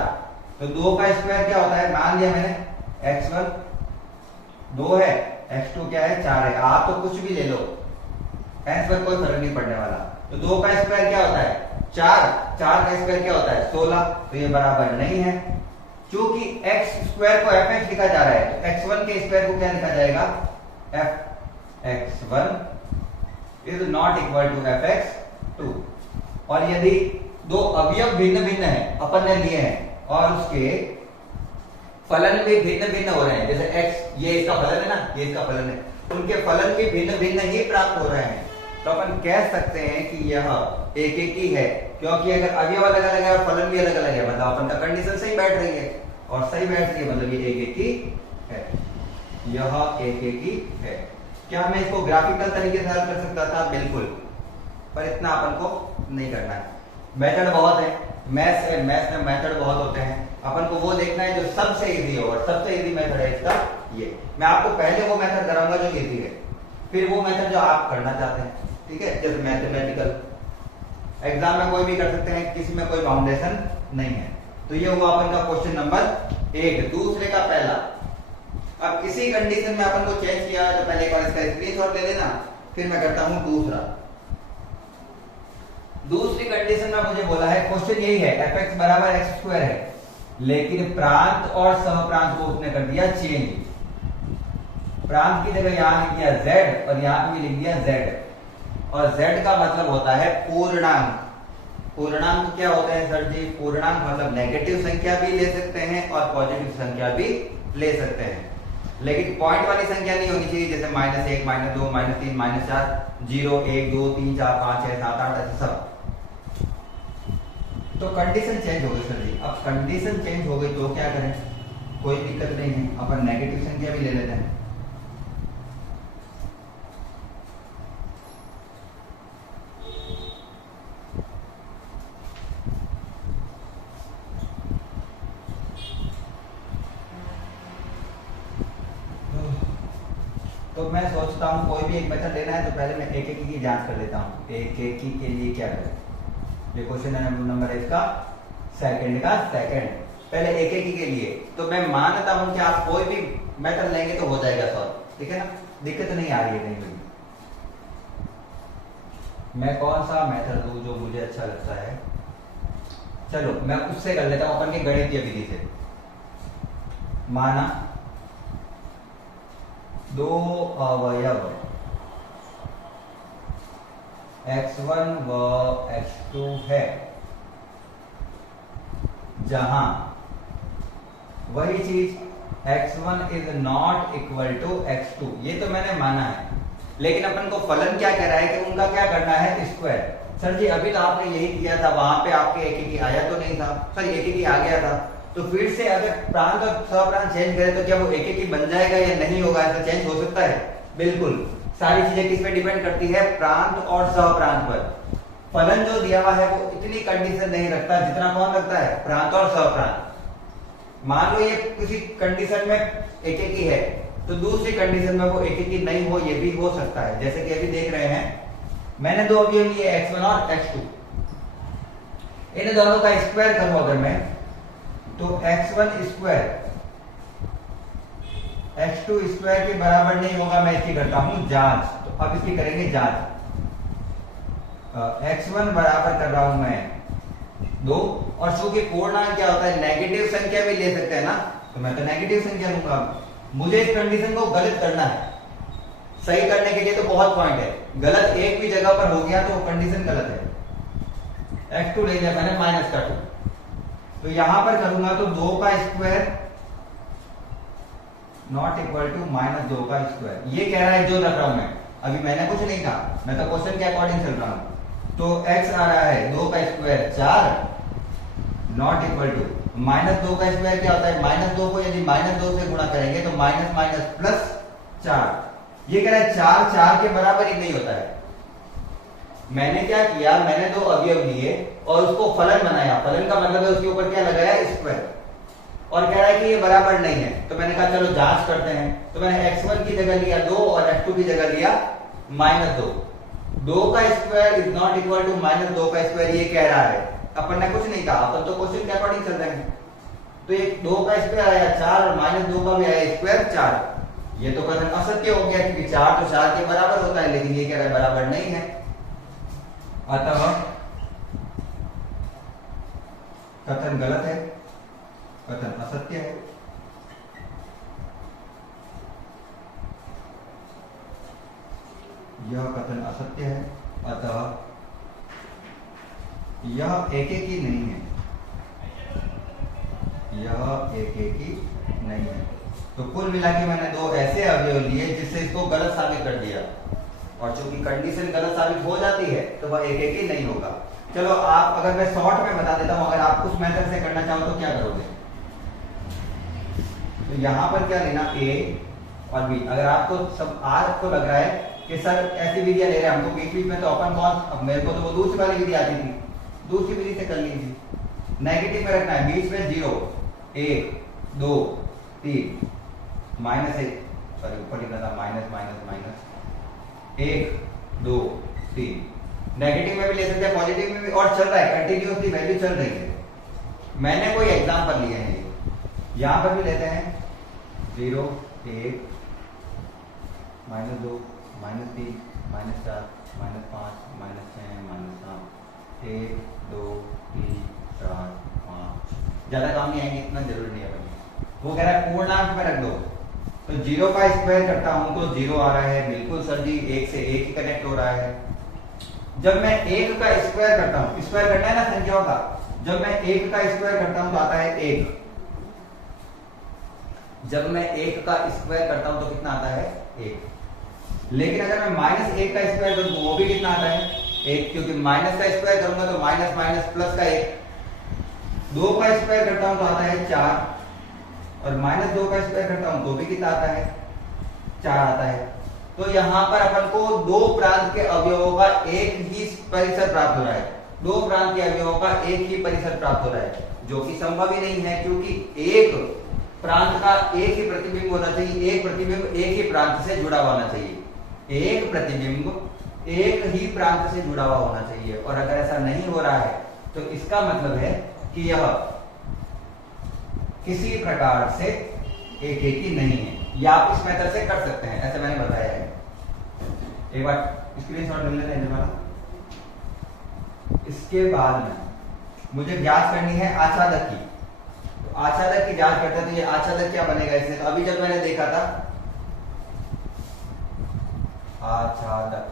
तो 2 का स्क्वायर क्या होता है, मान लिया मैंने x1 2 है, x2 क्या है 4 है। आप तो कुछ भी ले लो, आंसर कोई फर्क नहीं पड़ने वाला। तो 2 का स्क्वायर क्या होता है 4, 4 का स्क्वायर क्या होता है 16, तो ये बराबर नहीं है। क्योंकि x स्क्वायर को fx लिखा जा रहा है, तो x1 के स्क्वायर को क्या लिखा जाएगा, fx1 is not equal to fx2। और यदि दो अवयव भिन्न भिन्न है अपन ने लिए हैं और उसके फलन भी भिन्न भिन्न हो रहे हैं, जैसे x ये इसका फलन है ना, ये इसका फलन है, उनके फलन भी भिन्न भिन्न ही प्राप्त हो रहे हैं, तो अपन कह सकते हैं कि यह एक ही है। क्योंकि अगर अवयव अलग अलग है और फलन भी अलग अलग है, मतलब अपन का कंडीशन सही बैठ रही है, और सही बैठ रही है मतलब ये एक ही है, यह एक ही है। क्या मैं इसको ग्राफिकल तरीके से हल कर सकता था? बिल्कुल, पर इतना अपन को नहीं करना है। मेथड बहुत है, मैथ्स में मेथड बहुत होते हैं, अपन को वो देखना है जो सबसे इजी हो। और सबसे इजी मेथड है इसका ये। मैं आपको पहले वो मेथड कराऊंगा जो इजी है, फिर वो मेथड जो आप करना चाहते हैं, ठीक है। जैसे मैथमेटिकल एग्जाम में कोई भी कर सकते हैं, किसी में कोई फाउंडेशन नहीं है। तो ये हुआ अपन का क्वेश्चन नंबर 1, दूसरे का पहला। अब इसी कंडीशन में अपन को चेंज किया, तो पहले एक बार इसका स्क्रीनशॉट ले लेना, फिर मैं करता हूं दूसरा। दूसरी कंडीशन में मुझे बोला है, क्वेश्चन यही है, fx बराबर एक्स स्क्वायर है, लेकिन प्रांत और सहप्रांत को उसने कर दिया चेंज। प्रांत की जगह यहां लिख दिया z और यहां पे भी लिख दिया z, और z का मतलब होता है पूर्णांक। पूर्णांक क्या होता है सर जी? पूर्णांक मतलब नेगेटिव संख्या भी ले सकते हैं और पॉजिटिव संख्या भी ले सकते हैं, लेकिन पॉइंट वाली संख्या नहीं होनी चाहिए, जैसे -1 -2 -3 -4 0 1 2 3 4 5 6 7 8 ऐसे सब। तो कंडीशन चेंज हो गई सर जी। अब कंडीशन चेंज हो गई तो क्या करें? कोई दिक्कत नहीं है, अपन नेगेटिव संख्या भी ले लेते हैं। तो मैं सोचता हूँ कोई भी एक मेथड लेना है तो पहले मैं एक एक की जांच कर लेता हूँ, एक एक के लिए क्या करें। ये क्वेश्चन नंबर है इसका सेकंड का सेकंड। पहले एक एक के लिए तो मैं मानता हूं कि आप कोई भी मेथड लेंगे तो हो जाएगा सॉल्व, ठीक है ना, दिक्कत नहीं आ रही है कहीं भी। मैं कौन सा मेथड दूं जो मुझे अच्छा लगता है? चलो मैं उससे कर लेता हूं, अपन के गणितीय विधि से। माना दो अवयव x1 व x2 है, जहां वही चीज x1 is not equal to x2, ये तो मैंने माना है, लेकिन अपन को फलन क्या कह रहा है कि उनका क्या करना है, स्क्वायर। सर जी अभी तो आपने यही किया था, वहां पे आपके एक एक आया तो नहीं था, सर एक एक आ गया था, तो फिर से अगर प्रांत और सहप्रांत चेंज करें तो क्या वो एक एक बन जाएगा या नहीं होगा, ऐसा चेंज हो सकता है? बिल्कुल। सारी चीजें किस पे डिपेंड करती है, प्रांत और सहप्रांत पर। फलन जो दिया हुआ है वो इतनी कंडीशन नहीं रखता जितना कौन रखता है, प्रांत और सहप्रांत। मान लो ये किसी कंडीशन में एक एक ही है, तो दूसरी कंडीशन में वो एक एक ही नहीं हो, ये भी हो सकता है। जैसे कि अभी देख रहे हैं, मैंने दो अवयव लिए x1 और x2, इन दोनों का स्क्वायर करूं अगर मैं, तो x1 स्क्वायर x2 स्क्वायर के बराबर नहीं होगा। मैं इसकी करता हूं जांच, तो अब इसकी करेंगे जांच। x1 बराबर कर रहा हूं मैं 2, और चूंकि पूर्णांक क्या होता है, नेगेटिव संख्या भी ले सकते हैं ना, तो मैं तो नेगेटिव संख्या लूंगा। मुझे इस कंडीशन को गलत करना है, सही करने के लिए तो बहुत पॉइंट है, गलत एक भी जगह पर हो गया तो वो कंडीशन गलत है। x2 ले लिया मैंने माइनस का 2, तो यहां पर करूंगा तो 2 का स्क्वायर नॉट इक्वल टू -2 का स्क्वायर। ये कह रहा है जो रख रहा हूं मैं, अभी मैंने कुछ नहीं कहा, मैं तो क्वेश्चन के अकॉर्डिंग चल रहा हूं। तो x आ रहा है 2 का स्क्वायर 4 नॉट इक्वल टू -2 का स्क्वायर क्या होता है, -2 को यदि -2 से गुणा करेंगे तो माइनस माइनस प्लस 4। ये कह रहा है 4 4 के बराबर ही नहीं होता है। मैंने क्या किया, मैंने दो अवयव लिए और उसको फलन बनाया। फलन का मतलब है उसके ऊपर क्या लगाया, स्क्वायर, और कह रहा है कि ये बराबर नहीं है, तो मैंने कहा चलो जांच करते हैं। तो मैंने x1 की जगह लिया 2 और x2 की जगह लिया -2। 2 का square is not equal to -2 का स्क्वायर, ये कह रहा है। अपन ने कुछ नहीं कहा, अपन तो क्वेश्चन के अकॉर्डिंग चल रहे हैं। तो ये 2 का स्क्वायर आया 4 और -2 का भी आया स्क्वायर 4। ये तो कथन असत्य हो गया, क्योंकि 4 तो 4 के बराबर होता है, लेकिन ये कह रहा है बराबर नहीं है। अतः कथन गलत है, कथन असत्य है। यह कथन असत्य है, अतः यह एक एक ही नहीं है, यह एक एक ही नहीं है। तो कुल मिला के मैंने दो ऐसे अवयव लिए जिससे इसको गलत साबित कर दिया, और चूंकि कंडीशन गलत साबित हो जाती है तो वह एक एक ही नहीं होगा। चलो आप, अगर मैं शॉर्ट में बता देता हूं, अगर आप उस मेथड से करना चाहो तो क्या करोगे, तो यहां पर क्या लेना, a और b। अगर आपको सब आपको लग रहा है कि सर ऐसी विधियां ले रहे हैं हम, तो बीच बीच में तो अपन कौन, अब मेरे को तो वो दूसरी वाली विधि आती थी, दूसरी विधि से कर लीजिए। नेगेटिव में रखना है, बीच में 0 1 2 3 -1, सॉरी ऊपर लिखा था माइनस माइनस माइनस 1 2 3। नेगेटिव में भी ले सकते हैं, पॉजिटिव में भी, और चल रहा है कंटिन्यूअसली, वैल्यू चल रही है। मैंने कोई एग्जांपल लिए हैं, यहां पर भी लेते हैं 0 1 -2 -3 -4 -5 -6 -7 1 2 3 4 5। ज्यादा काम नहीं आएंगे, इतना जरूरी नहीं है। वो कह रहा है पूर्णांक में रख दो, तो 0 का स्क्वायर करता हूं तो 0 आ रहा है, बिल्कुल सर जी 1 से 1 ही कनेक्ट हो रहा है। जब मैं 1 का स्क्वायर करता हूं, स्क्वायर करना है ना संख्याओं का, जब मैं 1 का स्क्वायर करता हूं तो आता है 1। जब मैं 1 का स्क्वायर करता हूं तो कितना आता है, 1। लेकिन अगर मैं -1 का स्क्वायर करूं तो वो भी कितना आता है, 1, क्योंकि माइनस का स्क्वायर करूंगा तो माइनस माइनस प्लस का 1। 2 का स्क्वायर करता हूं तो आता है 4, और -2 का स्क्वायर करता हूं तो भी कितना आता है, 4 आता है। तो यहां पर अपन को दो प्रांत के अवयवों का एक ही परिसर प्राप्त हो रहा है, दो प्रांत के अवयवों का एक ही परिसर प्राप्त हो रहा है, जो कि संभव ही नहीं है, क्योंकि एक प्रांत का एक ही प्रतिबिंब होना चाहिए, एक प्रतिबिंब एक ही प्रांत से जुड़ा होना चाहिए, एक प्रतिबिंब एक ही प्रांत से जुड़ा हुआ होना चाहिए। और अगर ऐसा नहीं हो रहा है तो इसका मतलब है कि यह किसी प्रकार से एक एक ही नहीं है। या आप इस मेथड से कर सकते हैं, ऐसे मैंने बताया है। एक बार स्क्रीनशॉट ले लेते हैं हमारा। इसके बाद में मुझे जांच करनी है आच्छादक की, तो आच्छादक की जांच करते हैं तो ये आच्छादक क्या बनेगा इससे। तो अभी जब मैंने देखा था आच्छादक,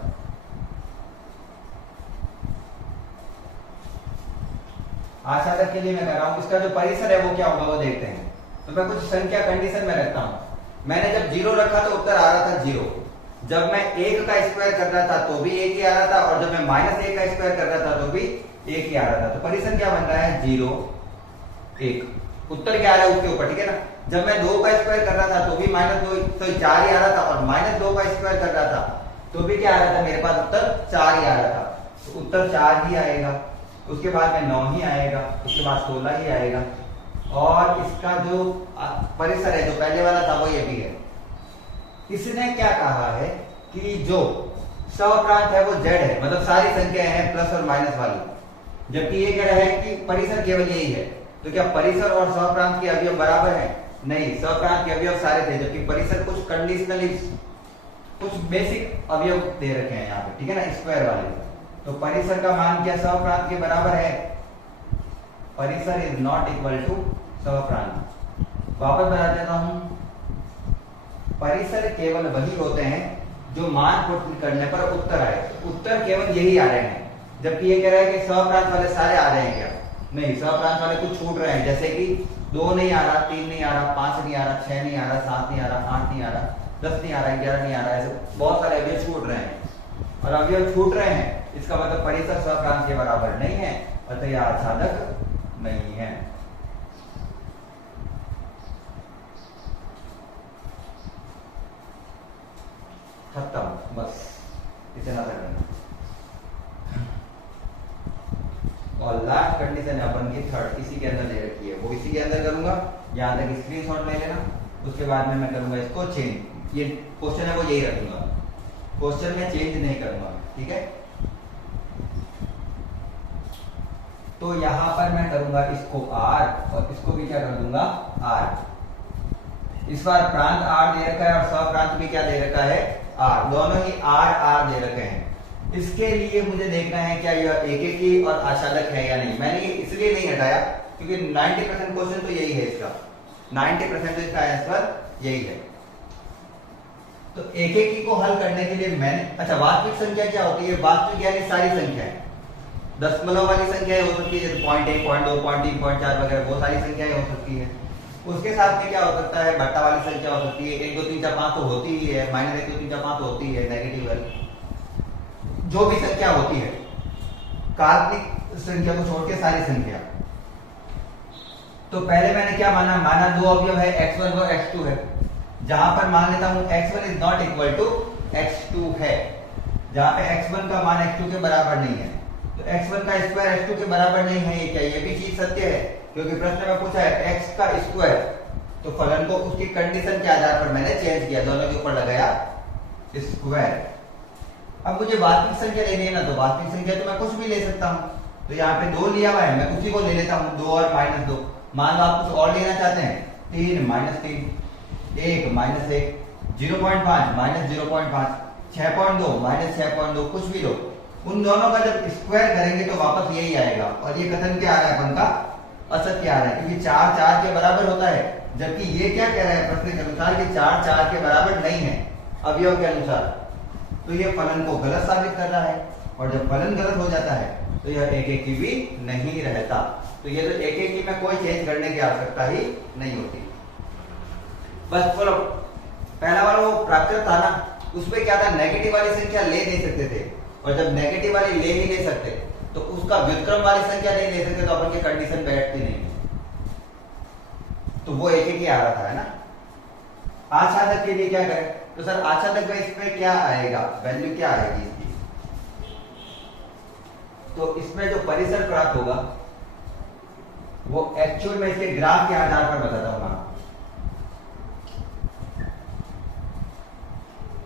आसादक के लिए मैं कर रहा हूं, इसका जो परिसर है वो क्या होगा वो देखते हैं। तो मैं कुछ संख्या कंडीशन में रखता हूं। मैंने जब 0 रखा तो उत्तर आ रहा था 0। जब मैं 1 का स्क्वायर कर रहा था तो भी 1 ही आ रहा था, और जब मैं -1 का स्क्वायर कर रहा था तो भी 1 ही आ रहा था। तो परिसर क्या बन रहा है 0 1। उत्तर क्या आ रहा है उसके ऊपर, ठीक है ना। जब मैं 2 का स्क्वायर कर रहा था तो भी -2 तो 4 ही आ रहा था, और -2 का स्क्वायर कर रहा था तो भी क्या आ रहा था मेरे पास उत्तर 4 ही आ रहा था। तो उत्तर 4 ही आएगा। उसके बाद में 9 ही आएगा, उसके बाद 16 ही आएगा। और इसका जो परिसर है जो पहले वाला था वो ये भी है। इसने क्या कहा है कि जो सहप्रांत है वो z है, मतलब सारी संख्याएं हैं प्लस और माइनस वाली, जबकि ये कह रहा है कि परिसर केवल यही है। तो क्या परिसर और सहप्रांत के अवयव बराबर है? नहीं, सहप्रांत के अवयव सारे थे, जबकि परिसर कुछ कंडीशनली कुछ बेसिक अवयव दे रखे हैं यहाँ पे, ठीक है ना, स्क्वायर वाले। तो परिसर का मान क्या सहप्रांत के बराबर है? परिसर इज नॉट इक्वल टू सहप्रांत। वापस बता देता हूं, परिसर केवल वही होते हैं जो मान पुट करने पर उत्तर आए। उत्तर केवल यही आ रहे हैं, जबकि ये कह रहा है कि सहप्रांत वाले सारे आ रहे हैं क्या? नहीं, सहप्रांत वाले कुछ छूट रहे हैं, जैसे कि 2 नहीं आ रहा, 3 नहीं आ रहा, 5 नहीं आ रहा, 6 नहीं आ रहा, 7 नहीं आ रहा, 8 नहीं आ रहा, 10 नहीं आ रहा, 11 नहीं आ रहा, ऐसे बहुत सारे अवयव छूट रहे हैं। और अवयव छूट रहे हैं, इसका मतलब परिसर सहप्रांत के बराबर नहीं है, अतः यह आच्छादक नहीं है। खत्म, बस इतना करना। और लास्ट कंडीशन है अपन की थर्ड, इसी के अंदर दे रखी है, वो इसी के अंदर करूंगा। यहां तक स्क्रीनशॉट ले लेना, उसके बाद में मैं करूंगा इसको चेंज। ये क्वेश्चन है वो यही रखूंगा, क्वेश्चन में चेंज नहीं करूंगा, ठीक है। तो यहां पर मैं करूंगा इसको r और इसको भी क्या कर दूंगा r। इस बार प्रांत r दे रखा है और सहप्रांत भी क्या दे रखा है r, दोनों ही r दे रखे हैं। इसके लिए मुझे देखना है क्या यह एकेकी और आच्छादक है या नहीं। मैंने ये इसलिए नहीं हटाया क्योंकि 90% क्वेश्चन तो यही है इसका, 90% इसका आंसर यही है। तो एकेकी को हल करने के लिए मैंने, अच्छा वास्तविक संख्या क्या होती है? वास्तविक यानी सारी संख्याएं, दशमलव वाली संख्याएं हो सकती है जैसे 0.1, 0.2, 0.3, 0.4 वगैरह, वो सारी संख्याएं हो सकती है। उसके साथ में क्या हो सकता है? बट्टा वाली संख्या हो सकती है, 1 2 3 4 5 तो होती ही है, -1 2 3 4 5 तो होती है, नेगेटिव वाली जो भी संख्या होती है, काल्पनिक संख्या को छोड़ के सारी संख्या। तो पहले मैंने क्या माना दो अवयव है x1 और x2 है। जहां पर मान लेता हूं x1 is not equal to x2 है, जहां पे x1 का मान x2 के बराबर नहीं है। तो x1 का स्क्वायर x2 के बराबर नहीं है, ये क्या ये भी चीज सत्य है? क्योंकि प्रश्न में पूछा है x का स्क्वायर, तो फलन को उसकी कंडीशन के आधार पर मैंने चेंज किया, दोनों के ऊपर लगाया स्क्वायर। अब मुझे वास्तविक संख्या लेनी है ना, तो वास्तविक संख्या तो मैं कुछ भी ले सकता हूं। तो यहाँ पे 2 लिया हुआ है, मैं उसी को ले लेता हूं, 2 और -2। मान लो आप कुछ और लेना चाहते हैं, 3 -3, 1 -1, 0.5 -0.5, 6.2 -6.2, कुछ भी लो। उन दोनों का जब स्क्वायर करेंगे तो वापस यही आएगा। और ये कथन क्या आ रहा है अपन का? असत्य आ रहा है, क्योंकि 4 4 के बराबर होता है, जबकि ये क्या कह रहा है प्रश्न के अनुसार कि 4 4 के बराबर नहीं है अवयव के अनुसार। तो ये फलन को गलत साबित कर रहा है, और जब फलन गलत हो जाता है तो यह एकेकी भी नहीं रहता। तो ये तो एकेकी में कोई चेंज करने की आवश्यकता ही नहीं होती। बस बोलो, पहला वाला वो प्राकृत था ना, उसमें क्या था, नेगेटिव वाली संख्या ले नहीं सकते थे, और जब नेगेटिव वाली ले ही नहीं सकते तो उसका व्युत्क्रम वाली संख्या नहीं ले सकते, तो अपन की कंडीशन बैठती नहीं, तो वो एकेकी आ रहा था, है ना। आच्छादक के लिए क्या करें? तो सर आच्छादक में इसमें क्या आएगा, वैल्यू क्या आएगी इसकी? तो इसमें जो परिसर प्राप्त होगा वो एक्चुअल में इसके ग्राफ के आधार पर बताता हूं मैं।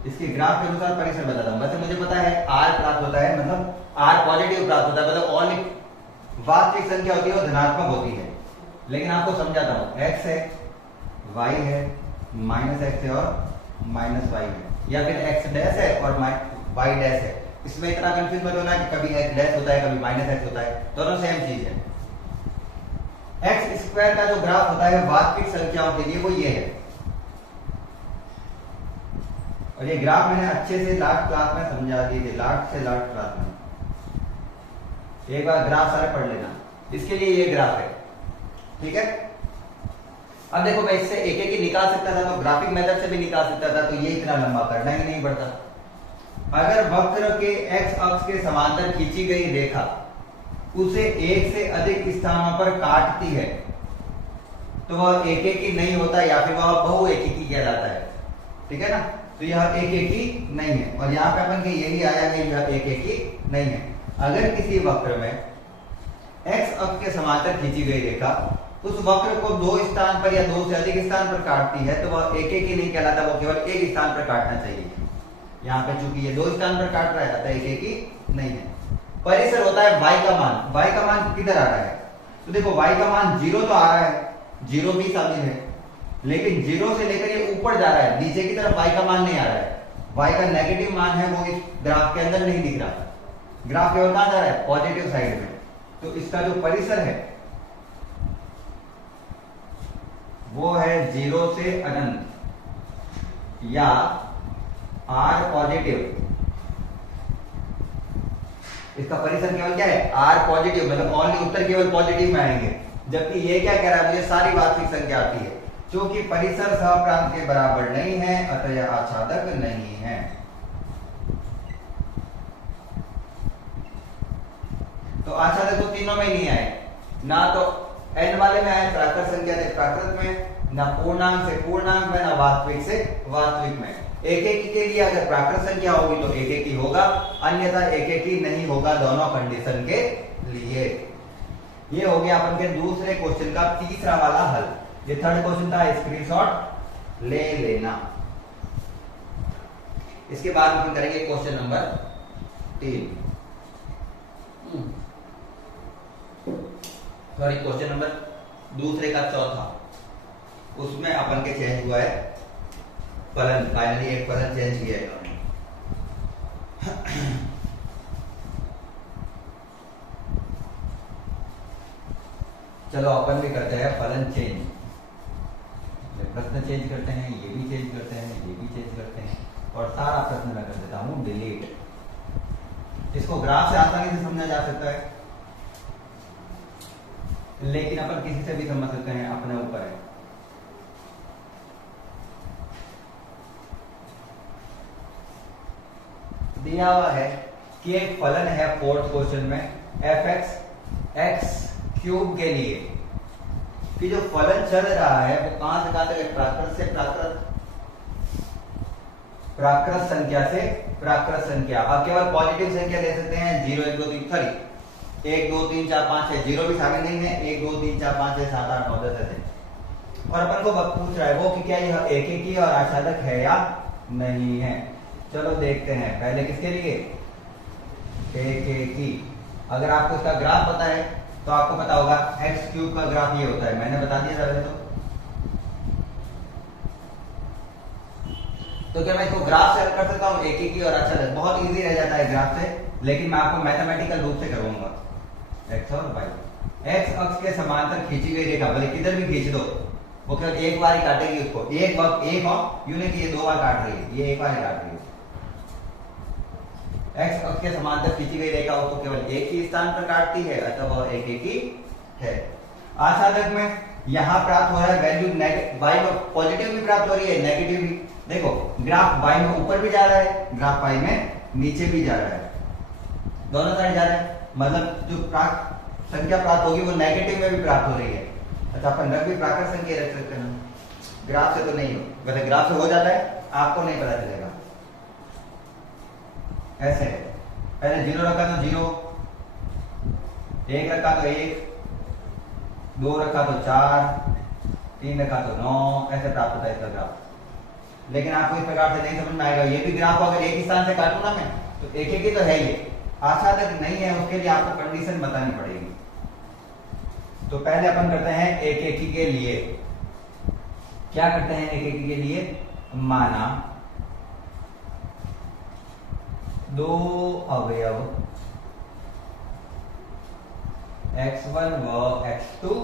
इसके ग्राफ के अनुसार परिसर बताता हूं। वैसे मुझे पता है r प्राप्त होता है, मतलब r पॉजिटिव प्राप्त होता है, मतलब ऑल वास्तविक संख्या होती है वो धनात्मक होती है। लेकिन आपको समझाता हूं, x है, y है, -x है और -y है, या फिर x डैश है और y डैश है। इसमें इतना कंफ्यूज मत होना कि कभी x डैश होता है कभी -x होता है, दोनों सेम चीज है। x स्क्वायर का जो ग्राफ होता है वास्तविक संख्याओं के लिए वो ये है, और ये ग्राफ मैंने अच्छे से लास्ट क्लास में समझा दिए थे, लास्ट से लास्ट क्लास में। एक बार ग्राफ सारे पढ़ लेना। इसके लिए ये ग्राफ है, ठीक है। अब देखो मैं इससे एक एक ही निकाल सकता था, तो ग्राफिक मेथड से भी निकाल सकता था, तो ये इतना लंबा करना ही नहीं पड़ता। अगर वक्र के x अक्ष के समांतर खींची गई रेखा उसे एक से अधिक स्थानों पर काटती है तो वह एक एक ही नहीं होता, या फिर वह बहु एक ही कहलाता है, ठीक है ना। तो यह एक एक ही नहीं है, और यहाँ पे अपन के यही आया है, यह एक एक ही नहीं है। अगर किसी वक्र में x अक्ष के समांतर खींची गई रेखा उस वक्र को दो स्थान पर या दो से अधिक स्थान पर काटती है तो वह एक एक ही नहीं कहलाता, वो केवल एक स्थान पर काटना चाहिए। यहाँ पे चूंकि ये दो स्थान पर काट रहा है अतः एक एक ही नहीं है। परिसर होता है y का मान। y का मान किधर आ रहा है, तो देखो y का मान 0 तो आ रहा है, 0 भी शामिल है, लेकिन 0 से लेकर ये ऊपर जा रहा है, नीचे की तरफ y का मान नहीं आ रहा है। y का नेगेटिव मान है वो इस ग्राफ के अंदर नहीं दिख रहा, ग्राफ केवल कहां जा रहा है, पॉजिटिव साइड में। तो इसका जो परिसर है वो है 0 से अनंत या r पॉजिटिव। इसका परिसर केवल क्या है, r पॉजिटिव, मतलब ओनली उत्तर केवल पॉजिटिव में आएंगे। जबकि ये क्या कह रहा है, मुझे सारी वास्तविक संख्या आती है। क्योंकि परिसर सहप्रांत के बराबर नहीं है अतः यह आच्छादक नहीं है। तो आच्छादक तो तीनों में नहीं आए, ना तो n वाले में आए प्राकृत संख्या से प्राकृत में, ना पूर्णांक से पूर्णांक में, ना वास्तविक से वास्तविक में। एक एक के लिए अगर प्राकृत संख्या होगी तो एक एक ही होगा, अन्यथा एक एक ही नहीं होगा दोनों कंडीशन के लिए। ये हो गया अपन के दूसरे क्वेश्चन का तीसरा वाला हल। ये थर्ड क्वेश्चन था, स्क्रीनशॉट ले लेना। इसके बाद अपन करेंगे question number 3, sorry question number दूसरे का चौथा। उसमें अपन के चेंज हुआ है फलन, फाइनली एक फलन चेंज किया है इन्होंने। चलो अपन भी करते हैं फलन चेंज, प्रश्न चेंज करते हैं, ये भी चेंज करते हैं, ये भी चेंज करते हैं, और सारा प्रश्न मैं कर देता हूं डिलीट। इसको ग्राफ से आसानी से समझा जा सकता है, लेकिन अपन किसी से भी समझ सकते हैं, अपने ऊपर है। दिया हुआ है कि एक फलन है फोर्थ क्वेश्चन में f(x) x क्यूब के लिए, कि जो फलन चल रहा है वो कहां से कहां तक है, प्राकृत से प्राकृत, प्राकृत संख्या से प्राकृत संख्या। अब केवल पॉजिटिव संख्या ले सकते हैं, 0 1 2 3 सॉरी 1 2 3 4 5 6, 0 भी शामिल नहीं है, 1 2 3 4 5 6 7 8 9 10 ऐसे। और अपन को पूछ रहा है वो कि क्या यह एक एक ही और आच्छादक है या नहीं है। चलो देखते हैं, पहले किसके लिए, एक एक ही। अगर आपको इसका ग्राफ पता है तो आपको पता होगा एक्स क्यूब का ग्राफ ये होता है, मैंने बता दिया था पहले। तो क्या मैं इसको ग्राफ से हल कर सकता हूँ, एक एक ही और आच्छादक? बहुत इजी रह जाता है ग्राफ से, लेकिन मैं आपको मैथमेटिकल रूप से करवाऊंगा। एक्स और वाई, एक्स अक्ष के समांतर खींची गई रेखा, भले किधर भी खींच दो, वो केवल एक बार ही काटेगी उसको, एक वक्त एक और यूं नहीं कि ये 2 बार काट रही है, ये एक बार ही काट रही है। एक्स अक्ष के समांतर खींची गई रेखा उसको केवल एक ही स्थान पर काटती है, अतः वह एक एक ही है। आच्छादक में यहां प्राप्त हो रहा है वैल्यू वाई में पॉजिटिव भी प्राप्त हो रही है, नेगेटिव भी। देखो ग्राफ वाई में ऊपर भी जा रहा है, ग्राफ वाई में नीचे भी जा रहा है, दोनों साइड जा रहा है, मतलब जो संख्या प्राप्त होगी वो नेगेटिव में भी प्राप्त हो रही है। अच्छा अपन रख भी प्राकृत संख्या रख सकते हैं, ग्राफ से तो नहीं हो, वैसे ग्राफ से हो जाता है, आपको नहीं पता चलेगा। ऐसे पहले 0 रखा तो 0, 1 रखा तो 1, 2 रखा तो 4, 3 रखा तो 9, ऐसे प्राप्त होता है इसका ग्राफ। लेकिन आपको इस प्रकार से नहीं समझ में आएगा। ये भी ग्राफ को अगर एक स्थान से काटूं ना मैं, तो एक एक ही तो है, ये आच्छादक नहीं है, उसके लिए आपको कंडीशन बतानी पड़ेगी। तो पहले अपन करते हैं एक एक के लिए। क्या करते हैं एक एक के लिए, माना 2 अवयव x1 व x2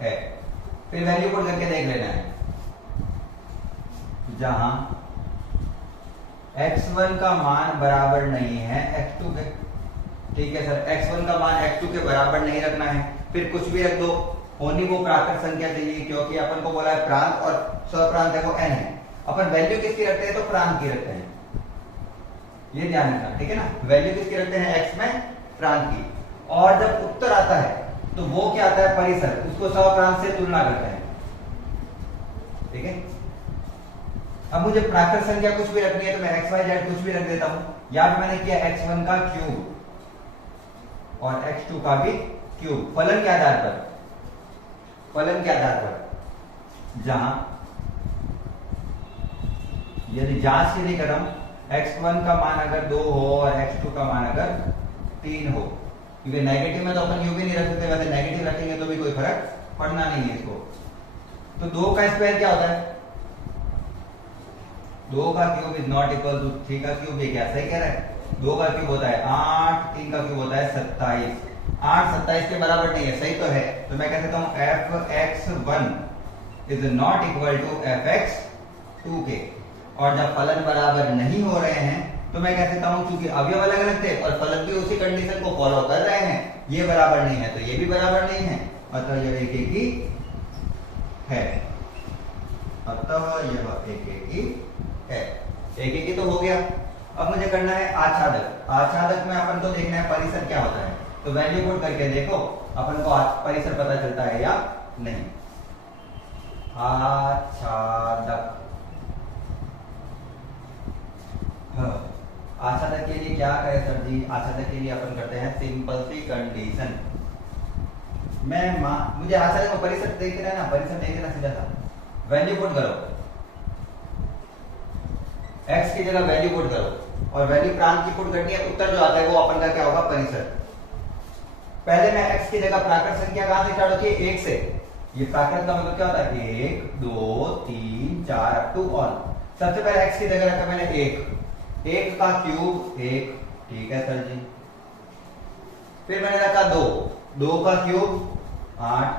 है, फिर वैल्यू पुट करके देख लेना है। जहां x1 का मान बराबर नहीं है x2 के, ठीक है सर, x1 का मान x2 के बराबर नहीं रखना है, फिर कुछ भी रख दो, होनी वो प्राकृत संख्या चाहिए, क्योंकि अपन को बोला है प्रांत और स्वप्रांत है वो n है। अपन वैल्यू किसकी रखते हैं? तो प्रांत की रखते हैं, ये ध्यान रखना, ठीक है ना। वैल्यू किसकी रखते हैं? x में प्रांत की। और जब उत्तर आता है तो वो क्या आता है? परिसर, उसको स्वप्रांत से तुलना करते हैं, ठीक है। अब मुझे प्राकृत संख्या कुछ भी रखनी है तो मैं x y z कुछ भी रख देता हूं। यहां पे मैंने किया x1 का क्यूब और x2 का भी क्यूब। फलन के आधार पर, फलन के आधार पर, जहां यदि जांच के लिए कदम x1 का मान अगर 2 हो और x2 का मान अगर 3 हो, क्योंकि नेगेटिव में तो अपन यू भी नहीं रख सकते, वैसे नेगेटिव रखेंगे तो भी कोई फर्क पड़ना नहीं है इसको। तो 2 का स्क्वायर क्या होता है? 2 का cube is not equal to 3 का क्यूब। ये क्या सही कह रहा है? 2 का क्यूब होता है 8, 3 का क्यूब होता है 27। 8 27 के बराबर नहीं है, सही तो है। तो मैं कह सकता हूं fx1 is not equal to fx2 के। और जब फलन बराबर नहीं हो रहे हैं तो मैं कह सकता हूं क्योंकि अवयव अलग अलग थे और फलन भी उसी कंडीशन को फॉलो कर रहे हैं, ये बराबर नहीं है तो ये भी बराबर नहीं है, अतः यह एक ही है। अतः यह एक ही है। एक ही तो हो गया। अब मुझे करना है आच्छादक। आच्छादक में अपन को देखना है परिसर क्या होता है। तो वैल्यू पुट करके देखो अपन को परिसर पता चलता है या नहीं। आच्छादक, आच्छादक के लिए क्या करें सर जी? आच्छादक के लिए अपन करते हैं सिंपल सी कंडीशन। मुझे आच्छादक में परिसर देख रहा है ना, परिसर देख रहा सीधा सा। वैल्यू पुट करो, x की जगह वैल्यू पुट करो और वैल्यू प्रांत की पुट करनी है। उत्तर जो आता है वो अपन का क्या होगा? परिसर। पहले मैं x की जगह प्राकृत संख्या कहां से स्टार्ट होती है? 1 से। ये प्राकृत का मतलब क्या होता है? 1 2 3 4 अप टू ऑन। सबसे पहले x की जगह रखा मैंने 1 का क्यूब 1, ठीक है सर जी। फिर मैंने रखा 2 का क्यूब 8,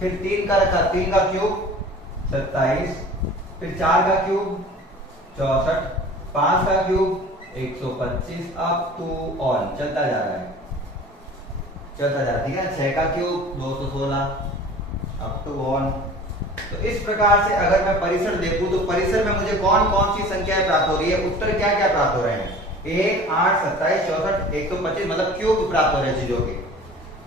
फिर 3 का रखा 3 का क्यूब 27, फिर 4 का क्यूब 64, 5 का क्यूब 125 अप टू ऑन। चलता जा रहा है, चलता जा रहा है, ठीक है। 6 का क्यूब 216 अप टू ऑन। तो इस प्रकार से अगर मैं परिसर देखूं तो परिसर में मुझे कौन कौन सी संख्याएं प्राप्त हो रही है, उत्तर क्या क्या प्राप्त हो रहे हैं? 1 8 27 64 125, मतलब क्यूब प्राप्त हो रहे हैं चीजों के।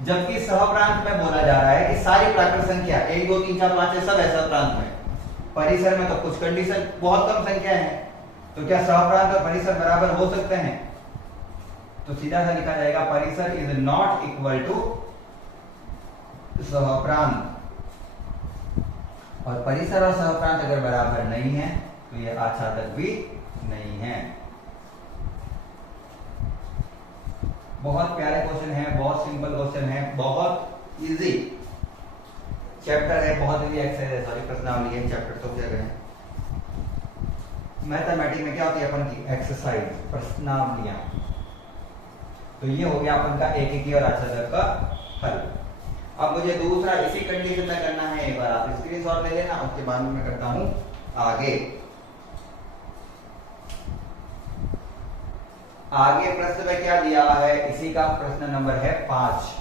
जबकि सहप्रांत में बोला जा रहा है कि सारी प्राकृत संख्या 1 2 3 4 5 सब है सहप्रांत में। परिसर में तो कुछ कंडीशन, बहुत कम संख्या है। तो क्या सहप्रांत और परिसर बराबर हो सकते हैं? तो सीधा सा लिखा जाएगा परिसर इज नॉट इक्वल टू सहप्रांत। और परिसर और सहप्रांत अगर बराबर नहीं है तो यह आच्छादक भी नहीं है। बहुत प्यारे क्वेश्चन है, बहुत सिंपल क्वेश्चन है, बहुत इजी चैप्टर है, बहुत इजी एक्सरसाइज है, सॉरी प्रश्नावली है चैप्टर। तो क्या करें, मैथमेटिक्स में क्या होती है अपन की? एक्सरसाइज, प्रश्नावलियां। तो ये हो गया अपन का एकीकी और आच्छादक का हल। अब मुझे दूसरा इसी कंडीशन में करना है, एक बार आप स्क्रीनशॉट ले लेना, उसके बाद में मैं करता हूं आगे। आगे प्रश्न में क्या दिया है? इसी का प्रश्न नंबर है 5।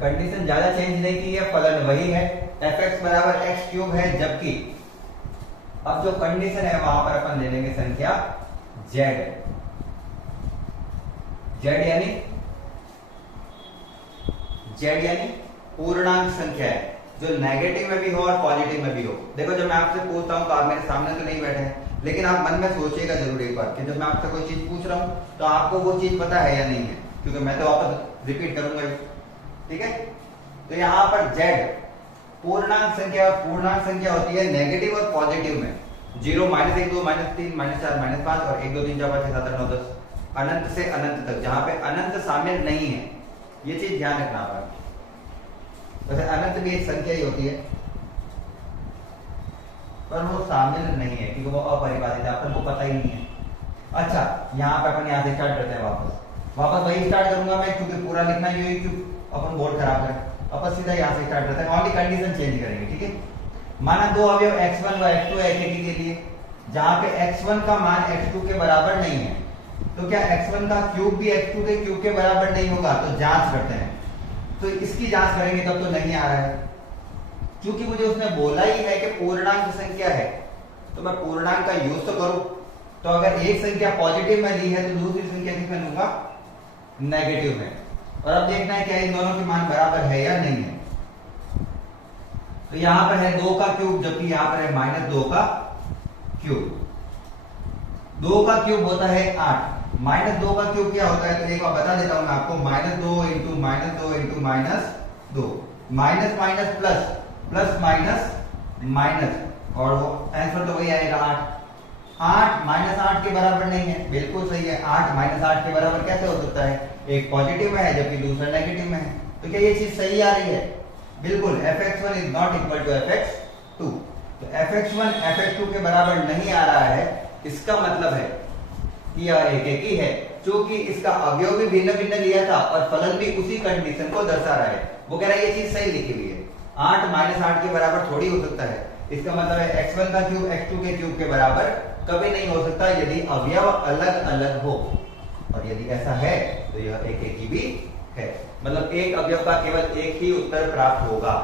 कंडीशन ज्यादा चेंज नहीं की है, फलन वही है, fx बराबर x क्यूब है। जबकि अब जो कंडीशन है वहां पर अपन ले लेंगे संख्या z। z यानी पूर्णांक संख्या है, जो नेगेटिव में भी हो और पॉजिटिव में भी हो। देखो जब मैं आपसे पूछता हूं तो आप मेरे सामने तो नहीं बैठे हैं, लेकिन आप मन में सोचिएगा जरूर एक बार कि जब मैं आपसे कोई चीज पूछ रहा हूं तो आपको वो चीज पता है या नहीं है, क्योंकि मैं तो वापस रिपीट करूंगा, ठीक है। तो यहाँ पर z पूर्णांक संख्या, और पूर्णांक संख्या होती है नेगेटिव और पॉजिटिव में। 0 -1 2 -3 -4 -5 और 1 2 3 4 5 6 7 8 9 10 अनंत से अनंत तक, जहां पे अनंत शामिल नहीं है, ये चीज ध्यान रखना है। वैसे अनंत भी एक संख्या ही होती है पर वो शामिल नहीं है क्योंकि वो अपरिभाषित है, अपन को पता ही नहीं है। अच्छा, यहाँ पे अपन यहाँ से स्टार्ट करते हैं, वापस वही स्टार्ट करूंगा मैं, क्योंकि पूरा लिखना ही है, अपन बोर्ड खराब करें। अपन सीधा यहाँ से स्टार्ट करते हैं, ओनली कंडीशन चेंज करेंगे, ठीक है। माना दो अवयव x1 व x2 है एक के लिए, जहां पे x1 का मान x2 के बराबर नहीं है, तो क्या x1 का क्यूब भी x2 के क्यूब के बराबर नहीं होगा? तो जांच करते हैं। तो इसकी जांच करेंगे तब तो नहीं आ रहा है, क्योंकि मुझे उसने बोला ही है कि पूर्णांक संख्या है, तो मैं पूर्णांक का यूज तो करूं। तो अगर एक संख्या पॉजिटिव में ली है तो दूसरी संख्या किसमें लूंगा, नेगेटिव में। और अब देखना है क्या इन दोनों के मान बराबर है या नहीं है। तो यहां पर है 2 का क्यूब, जबकि यहां पर है -2 का क्यूब। 2 का क्यूब होता है 8, -2 का क्यूब क्या होता है, तो एक बार बता देता हूं मैं आपको, -2 into -2 into -2, minus minus plus, plus minus minus, और वो आंसर तो वही आएगा 8। 8 -8 के बराबर नहीं है, बिल्कुल सही है। 8 -8 के बराबर कैसे हो सकता है, एक पॉजिटिव में है जबकि दूसरा नेगेटिव में है। तो क्या ये चीज सही आ रही है, बिल्कुल। fx1 is not equal to fx2, तो fx1 fx2 के बराबर नहीं आ रहा है। इसका मतलब है कि यह एक ही है, क्योंकि इसका अवयव भी भिन्न भिन्न लिया था और फलन भी उसी कंडीशन को दर्शा रहा है। वो कह रहा है ये चीज सही लिखी हुई है, 8 -8 के बराबर थोड़ी हो सकता है। इसका मतलब है x1 का क्यूब x2 के क्यूब के बराबर कभी नहीं हो सकता यदि अवयव अलग अलग हो, और यदि ऐसा है तो यह एक ही भी है, मतलब एक अवयव का केवल एक ही उत्तर प्राप्त होगा।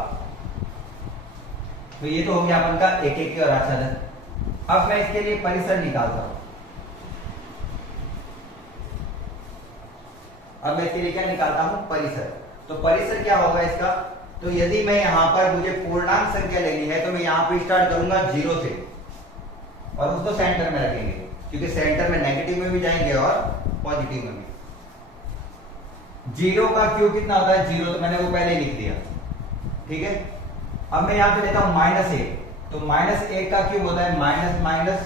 तो ये तो हो गया अपन का एक और आच्छादन। अब मैं इसके लिए परिसर निकालता हूं। अब मैं इसके लिए क्या निकालता हूं, परिसर। तो परिसर क्या होगा इसका, तो यदि मैं यहां पर मुझे पूर्णांक संख्या लेनी है तो मैं यहां पे स्टार्ट करूंगा 0 से और उसको सेंटर में रखेंगे, क्योंकि सेंटर में नेगेटिव में भी जाएंगे और पॉजिटिव में भी। 0 का क्यूब कितना होता है, 0, तो मैंने वो पहले ही लिख दिया, ठीक है। अब मैं यहां पे लेता हूं -1, तो -1 का क्यूब होता है माइनस माइनस,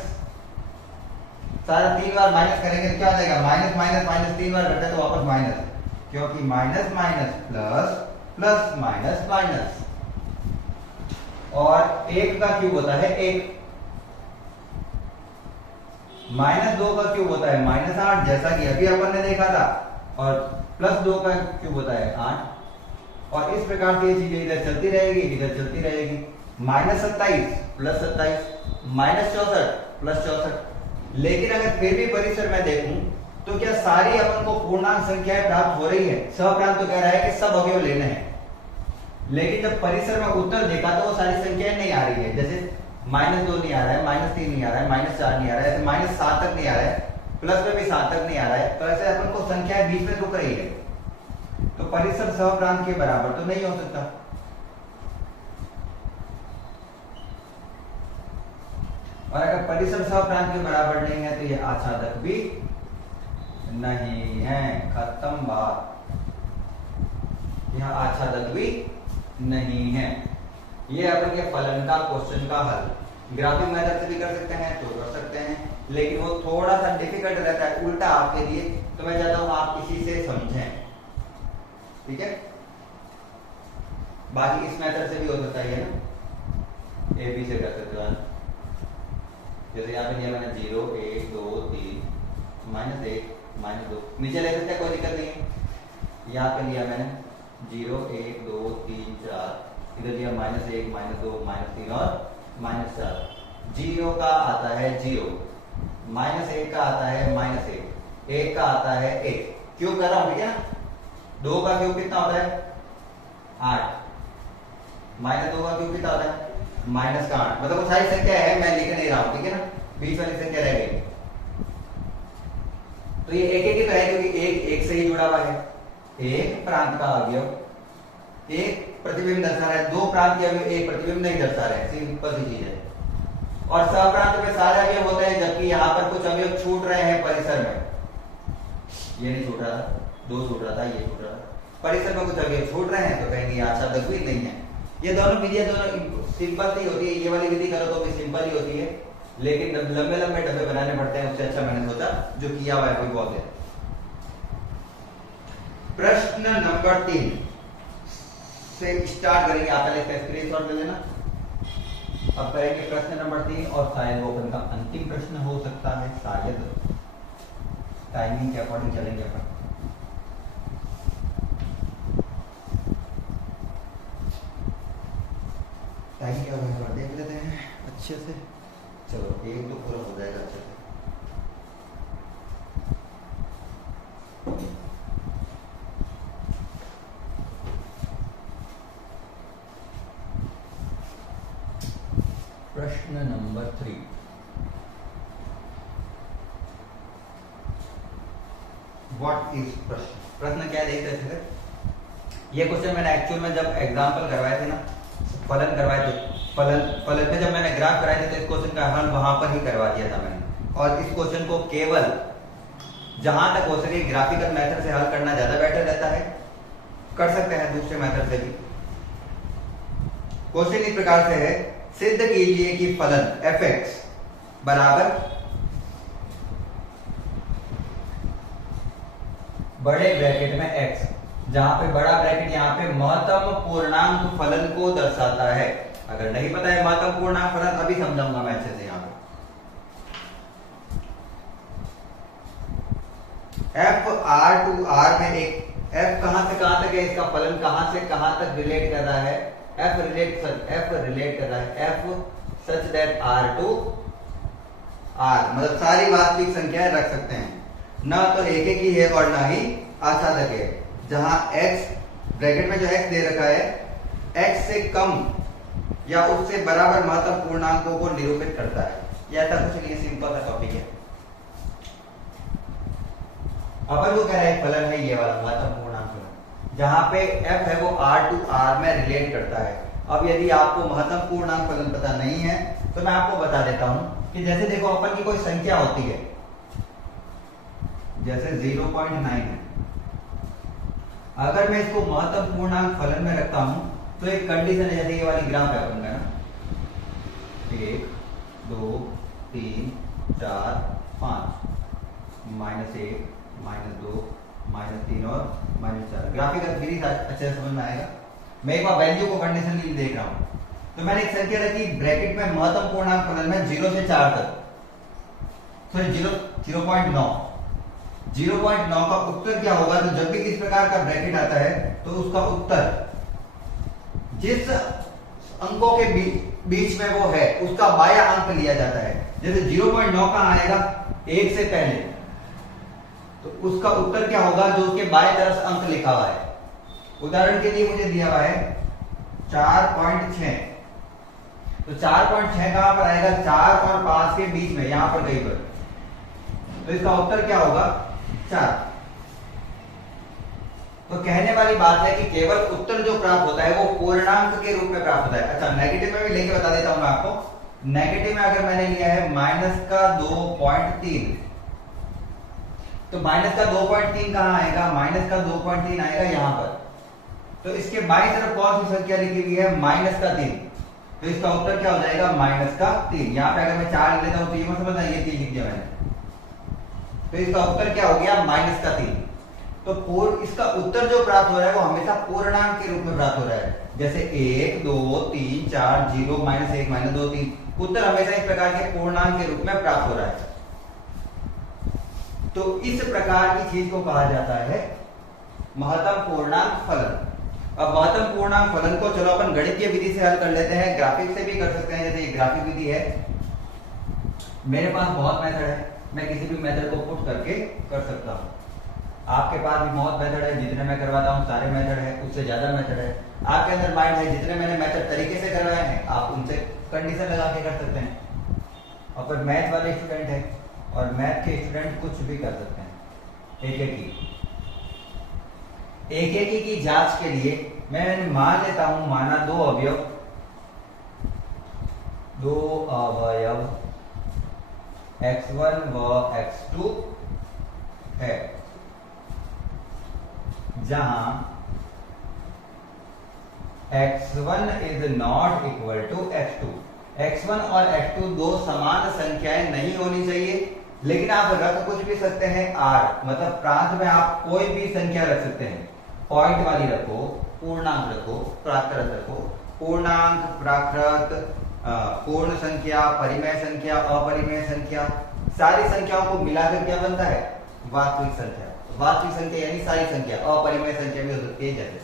सारा 3 बार माइनस करेंगे तो क्या हो जाएगा, माइनस माइनस माइनस 3 बार करते हैं तो वापस माइनस, क्योंकि minus minus plus, plus minus minus. और 1 का क्यूब होता है 1, -2 का क्यूब होता है -8, जैसा कि अभी अपन ने देखा था, और +2 का क्यूब होता है 8। और इस प्रकार से ये चीजें इधर चलती रहेगी, इधर चलती रहेगी। -27 + 27, -64 + 64। लेकिन अगर फिर भी परिसर में देखूं तो क्या सारी अपन को पूर्णांक संख्याएं प्राप्त हो रही है। सहप्रांत तो कह रहा है कि सब अवयव लेने हैं, लेकिन जब परिसर में उत्तर देखा तो वो सारी संख्याएं नहीं आ रही है। जैसे -2 नहीं आ रहा है, -3 नहीं आ रहा है, -4 नहीं आ रहा है, ऐसे -7 तक नहीं आ रहा है, प्लस में भी 7 तक नहीं आ रहा है। तो ऐसे अपन को संख्याएं बीच में रुक रही है, तो परिसर सहप्रांत के बराबर तो नहीं हो सकता। और अगर परिसर सहप्रांत के बराबर नहीं है तो ये आच्छादक भी नहीं है, खत्म बात। यह आच्छादक भी नहीं है। ये अपन के फलन का क्वेश्चन का हल ग्राफिक मेथड से भी कर सकते हैं तो कर सकते हैं, लेकिन वो थोड़ा सा डिफिकल्ट रहता है उल्टा आपके लिए। तो मैं चाहता हूं आप इसी से समझें, ठीक है। बाकी इस मेथड से भी हो सकता है ना, ए बी से कर सकते हो। जैसे यहाँ पे लिया मैंने 0 1 2 3 -1 -2, नीचे ले सकते हैं, कोई दिक्कत नहीं है। यहाँ पे लिया मैंने 0 1 2 3 4, इधर लिया -1 -2 -3 और -4। 0 का आता है 0, -1 का आता है -1, 1 का आता है 1। क्यूब कर रहा हूं, ठीक है ना। 2 का क्यूब कितना होता है 8, -2 का क्यूब कितना होता है -8। मतलब वो सारी संख्या है, मैं लिख नहीं रहा हूं, ठीक है ना, बीच वाली संख्या रह गई। तो ये एक ही तो है, क्योंकि एक से ही जुड़ा हुआ है। एक प्रांत का अवयव एक प्रतिबिंब दर्शा रहा है, 2 प्रांत के अवयव एक प्रतिबिंब नहीं दर्शा रहे, सिंपल सी चीज है। और सहप्रांत में सारे अवयव होते हैं, जबकि यहाँ पर कुछ अवयव छूट रहे हैं परिसर में। ये नहीं छूट रहा था, 2 छूट रहा था, ये छूट रहा था। परिसर में कुछ अवयव छूट रहे हैं तो कहेंगे आच्छादक भी नहीं है। ये दोनों विधियां दोनों सिंपल सी होती है, ये वाली विधि करो तो भी सिंपल ही होती है, लेकिन लंबे लंबे डब्बे बनाने पड़ते हैं। उससे अच्छा मैंने सोचा जो किया हुआ है कोई बहुत है। प्रश्न नंबर 3 से स्टार्ट करेंगे। आप पहले इसका स्क्रीनशॉट ले लेना। अब करेंगे प्रश्न नंबर 3, और शायद वो अपन का अंतिम प्रश्न हो सकता है, शायद टाइमिंग के अकॉर्डिंग चलेंगे अपन। टाइम क्या होगा देख लेते हैं अच्छे से। चलो एक तो पूरा हो जाएगा अच्छे से। प्रश्न नंबर 3। व्हाट इज प्रश्न क्या देखते थे? ये क्वेश्चन मैंने एक्चुअल में जब एग्जांपल करवाए थे ना, फलन करवाए थे, फलन पे जब मैंने ग्राफ कराए थे तो इस क्वेश्चन का हल वहां पर ही करवा दिया था मैंने। और इस क्वेश्चन को केवल जहां तक हो सके ग्राफिकल मेथड से हल करना ज्यादा बेटर रहता है। कर सकते हैं दूसरे मेथड से भी। क्वेश्चन इस प्रकार से है, सिद्ध कीजिए कि फलन f(x) बराबर बड़े ब्रैकेट में x, जहां पे बड़ा ब्रैकेट यहां पे महत्तम पूर्णांक फलन को दर्शाता है। अगर नहीं पता है महत्तम पूर्णांक फलन, अभी समझाऊंगा मैं अच्छे से। यहां पे f r टू r में एक f कहां से कहां तक है, इसका फलन कहां से कहां तक रिलेट कर रहा है, f रिलेट कर रहा है f such that r to r, मतलब सारी वास्तविक संख्याएं रख सकते हैं, ना तो एक ही है और ना ही आसादक है। जहां x ब्रैकेट में जो x दे रखा है x से कम या उससे बराबर महत्तम पूर्णांकों को निरूपित करता है। यह ऐसा कुछ नहीं, सिंपल सा टॉपिक है। अपन को कह रहा है फलन है ये वाला महत्तम पूर्णांक फलन, जहां पे f है वो r टू r में रिलेट करता है। अब यदि आपको महत्तम पूर्णांक फलन पता नहीं है तो मैं आपको बता देता हूं कि जैसे देखो अपन की कोई संख्या होती है, जैसे 0.9 है। अगर मैं इसको महत्तम पूर्णांक फलन में रखता हूं तो एक कंडीशन है, जैसे ये वाली ग्राफ है अपन का ना, 1 2 3 4 5 -1 -2 -3 और -4। ग्राफिकल विधि अच्छे से समझ में आएगा। मैं एक बार वैल्यू को कंडीशन के लिए देख रहा हूं, तो मैंने एक संख्या रखी ब्रैकेट में महत्तम पूर्णांक फलन में 0 से 4 तक, सॉरी 0.9 का उत्तर क्या होगा? तो जब भी इस प्रकार का ब्रैकेट आता है तो उसका उत्तर जिस अंकों के बीच में वो है उसका बाया अंक लिया जाता है। जैसे 0.9 कहां आएगा? 1 से पहले, तो उसका उत्तर क्या होगा? जो उसके बाएं तरफ अंक लिखा हुआ है। उदाहरण के लिए मुझे दिया हुआ है 4.6, तो 4.6 कहां पर आएगा? 4 और 5 के बीच में, यहां पर कहीं पर, तो इसका उत्तर क्या होगा? 4। तो कहने वाली बात है कि केवल उत्तर जो प्राप्त होता है वो पूर्णांक के रूप में प्राप्त होता है। अच्छा, नेगेटिव में भी लेके बता देता हूं मैं आपको। नेगेटिव में अगर मैंने लिया है -2.3, तो -2.3 कहां आएगा? -2.3 आएगा यहां पर। तो इसके बाईं तरफ कौन सी संख्या लिखी हुई है? -3। तो इसका उत्तर क्या हो जाएगा? -3। यहां पे अगर मैं 4 लेता हूं तो ये मत समझना ये 3 लिख दिया मैंने, तो इसका उत्तर क्या हो गया? -3। तो इसका उत्तर जो प्राप्त हो रहा है वो हमेशा पूर्णांक के रूप में प्राप्त हो रहा है। जैसे 1 2 3 4 0 -1 -2 3, उत्तर हमेशा इस प्रकार के पूर्णांक के रूप में प्राप्त हो रहा है। तो इस प्रकार की चीज को कहा जाता है महत्तम पूर्णांक फलन। अब महत्तम पूर्णांक फलन को चलो अपन गणितीय विधि से हल कर लेते हैं, ग्राफिक से भी कर सकते हैं। जैसे ये ग्राफिक विधि है, मेरे पास बहुत मेथड है, मैं किसी भी मेथड को पुट करके कर सकता हूं। आपके पास भी बहुत मेथड है, जितने मैं करवाता हूं सारे मेथड है, उससे ज्यादा मेथड है। आपके अंदर माइंड है, जितने मैंने मेथड तरीके से करवाए हैं आप उनसे कंडीशन लगा के कर सकते हैं। और फिर मैथ वाले स्टूडेंट है और मैथ के स्टूडेंट कुछ भी कर सकते हैं। एक की जांच के लिए मैं मान लेता हूं, माना दो अवयव x1 व x2 है, जहां x1 is not equal to x2। x1 और x2 दो समान संख्याएं नहीं होनी चाहिए, लेकिन आप रख कुछ भी सकते हैं r, मतलब प्रांत में आप कोई भी संख्या रख सकते हैं। पॉइंट वाली रखो, पूर्णांक रखो, प्राकृत रखो, पूर्णांक, प्राकृत, पूर्ण संख्या, परिमेय संख्या, अपरिमेय संख्या, सारी संख्याओं को मिलाकर क्या बनता है? वास्तविक संख्या। वास्तविक संख्या यानी सारी संख्या, अपरिमेय संख्या भी हो सकती है जैसे।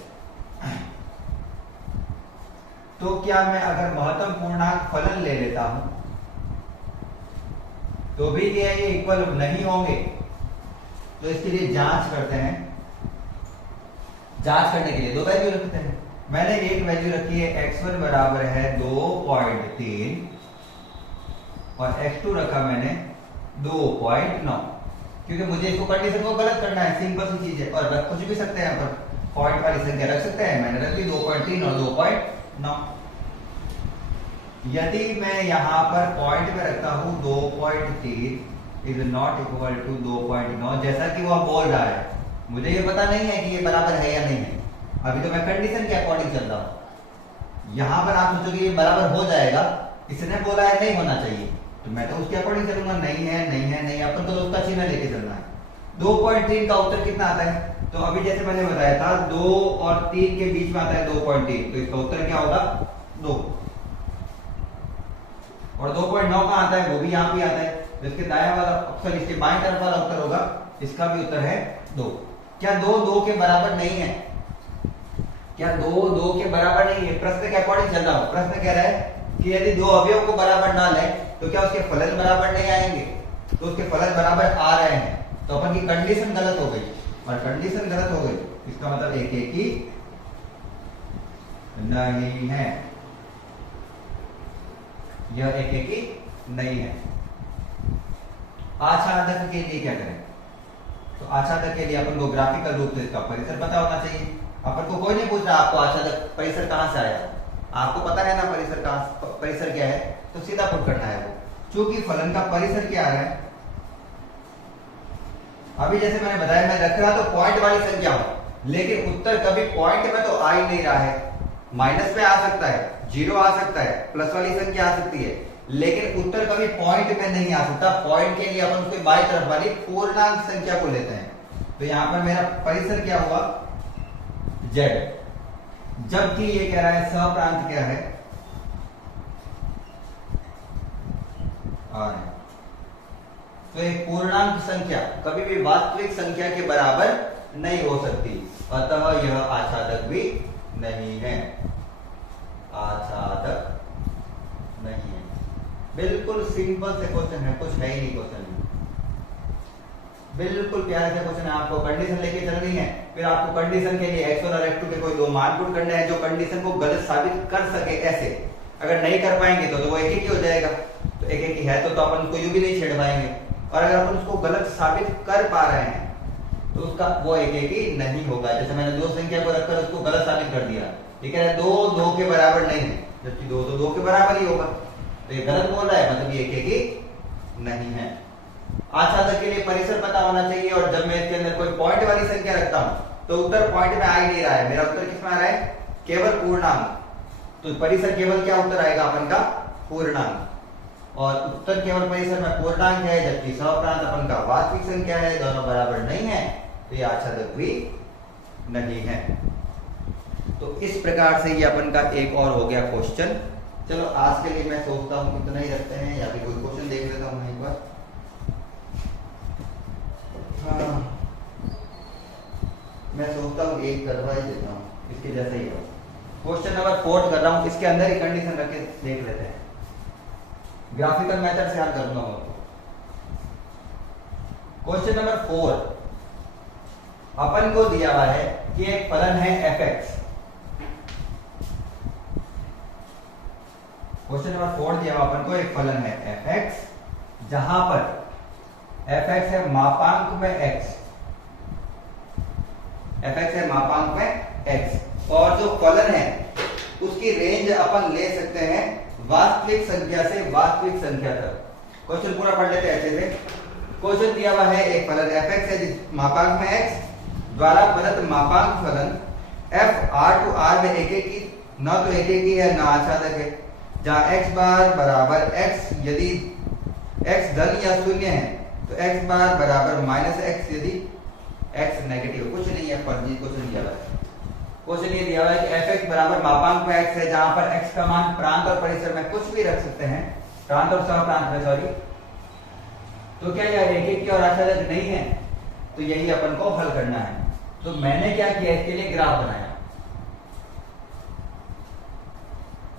तो क्या मैं अगर महत्तम पूर्णांक फलन ले लेता हूं तो भी ये इक्वल नहीं होंगे? तो इसके लिए जांच करते हैं। जांच करने के लिए दो वैल्यू रखते हैं। मैंने एक वैल्यू रखी है x1 बराबर है 2.3 और x2 रखा मैंने 2.9, क्योंकि मुझे इसको कंडीशन को गलत करना है, सिंपल सी चीज है। और रख कुछ भी सकते हैं, यहाँ पर पॉइंट वाली संख्या रख सकते हैं, मैंने रख दी 2.3 और 2.9। यदि मैं यहाँ पर पॉइंट में रखता हूँ 2.3 इज नॉट इक्वल टू 2.9, जैसा कि वो बोल रहा है, मुझे ये पता नहीं है कि ये बराबर है या नहीं है, अभी तो मैं कंडीशन के अकॉर्डिंग चल रहा हूँ। यहाँ पर आप सोचोगे ये बराबर हो जाएगा, इसने बोला है नहीं होना चाहिए, तो मैं तो उसके अकॉर्डिंग चलूंगा, नहीं है नहीं है नहीं, अपन तो उसका चिन्ह लेके चलना है। 2.3 का उत्तर कितना आता है, तो अभी जैसे मैंने बताया था 2 और 3 के बीच में आता है 2.3, तो इसका उत्तर क्या होगा 2। और 2.9 का आता है, वो भी यहाँ पे आता है, तो इसके दाया वाला अक्सर इसके बाएं तरफ वाला उत्तर होगा, इसका भी उत्तर है 2। क्या 2 के बराबर नहीं है? क्या 2 के बराबर नहीं है? प्रश्न के अकॉर्डिंग चल रहा हूं। प्रश्न कह रहा है कि यदि दो अवयव को बराबर ना लें तो क्या उसके फलन बराबर नहीं आएंगे? तो उसके फलन बराबर आ रहे हैं, तो अपन की कंडीशन गलत हो गई, और कंडीशन गलत हो गई इसका मतलब एक ही नहीं है, यह एक ही नहीं है। आच्छादक के लिए क्या करें? तो आच्छादक के लिए अपन को ग्राफिकल रूप से इसका परिसर पता होना चाहिए। अपन को कोई नहीं पूछ रहा आपको आच्छादक परिसर कहां से आया, आपको पता है ना परिसर कहां, परिसर क्या है, तो सीधा पुट करना है वो। चूंकि फलन का परिसर क्या है, अभी जैसे मैंने बताया मैं रख रहा तो पॉइंट वाली संख्या हो, लेकिन उत्तर कभी पॉइंट में तो आ ही नहीं रहा है। माइनस में आ सकता है, 0 आ सकता है, प्लस वाली संख्या आ सकती है, लेकिन उत्तर कभी पॉइंट में नहीं आ सकता। पॉइंट के लिए अपन उसके बाईं तरफ वाली पूर्णांक संख्या को लेते हैं। तो यहां पर मेरा परिसर क्या हुआ z, जबकि ये कह रहा है सहप्रांत क्या है r। तो एक पूर्णांक संख्या कभी भी वास्तविक संख्या के बराबर नहीं हो सकती, अतः यह आच्छादक भी नहीं है, आच्छादक नहीं है। बिल्कुल सिंपल से क्वेश्चन है, कुछ है ही नहीं क्वेश्चन में, बिल्कुल प्यारे से क्वेश्चन है। आपको कंडीशन लेके चलनी है, फिर आपको कंडीशन के लिए x1 और x2 के कोई दो मान पुट करने हैं जो कंडीशन को गलत साबित कर सके। ऐसे अगर नहीं कर पाएंगे तो वो एक ही हो जाएगा, तो एक ही है तो अपन उसको यूं भी नहीं छेड़ पाएंगे। और अगर अपन उसको गलत साबित कर पा रहे हैं तो उसका वो एक ही नहीं होगा। जैसे मैंने दो संख्या को रखकर उसको गलत साबित कर दिया, ठीक है, 2 के बराबर नहीं है, जबकि 2 के बराबर ही होगा, तो ये गलत बोल रहा है, मतलब ये एक ही नहीं है। आच्छादक के लिए परिसर पता होना चाहिए, और जब मैं इसके अंदर कोई पॉइंट वाली संख्या रखता हूं तो उत्तर पॉइंट में आ ही नहीं रहा है, मेरा उत्तर किस में आ रहा है, केवल पूर्णांक। तो परिसर केवल क्या उत्तर आएगा अपन का, पूर्णांक, और उत्तर केवल परिसर में पूर्णांक है, जबकि सहप्रांत अपन का वास्तविक संख्या है, दोनों बराबर नहीं है, तो ये आच्छादक भी नहीं है। तो इस प्रकार से ये अपन का एक और हो गया क्वेश्चन। चलो आज के लिए मैं सोचता हूं इतना ही रखते हैं, या फिर कोई क्वेश्चन देख लेता हूं एक बार। हाँ, मैं सोचता हूँ एक करवा ही देता हूँ, इसके जैसा ही हो। क्वेश्चन नंबर 4 कर रहा हूँ, इसके अंदर ही कंडीशन रख के देख लेते हैं, ग्राफिकल मेथड से हल करना होगा। क्वेश्चन नंबर 4 अपन को दिया हुआ है कि एक फलन है fx। क्वेश्चन नंबर 4 दिया हुआ अपन को एक फलन है fx, जहां पर fx है मापांक में x, fx है मापांक में x, और जो फलन है उसकी रेंज अपन ले सकते हैं वास्तविक संख्या से वास्तविक संख्या तक। क्वेश्चन पूरा पढ़ लेते हैं अच्छे से। क्वेश्चन दिया हुआ है एक फलन fx है जिस मापांक में x द्वारा प्रदत्त मापांक फलन f r टू r में एक ही, न तो एक ही है न आच्छादक है, जहां x बार बराबर x यदि x धन या शून्य है, तो x बार बराबर -x यदि x नेगेटिव। कुछ नहीं है, फर्जी क्वेश्चन दिया हुआ है। क्वेश्चन ये दिया हुआ है कि fx बराबर मापांक में x है, जहां पर x का मान प्रांत और परिसर में कुछ भी रख सकते हैं, प्रांत और सहप्रांत में, सॉरी। तो क्या यह एक और आच्छादक नहीं है? तो यही अपन को हल करना है। तो मैंने क्या किया, इसके लिए ग्राफ बनाया।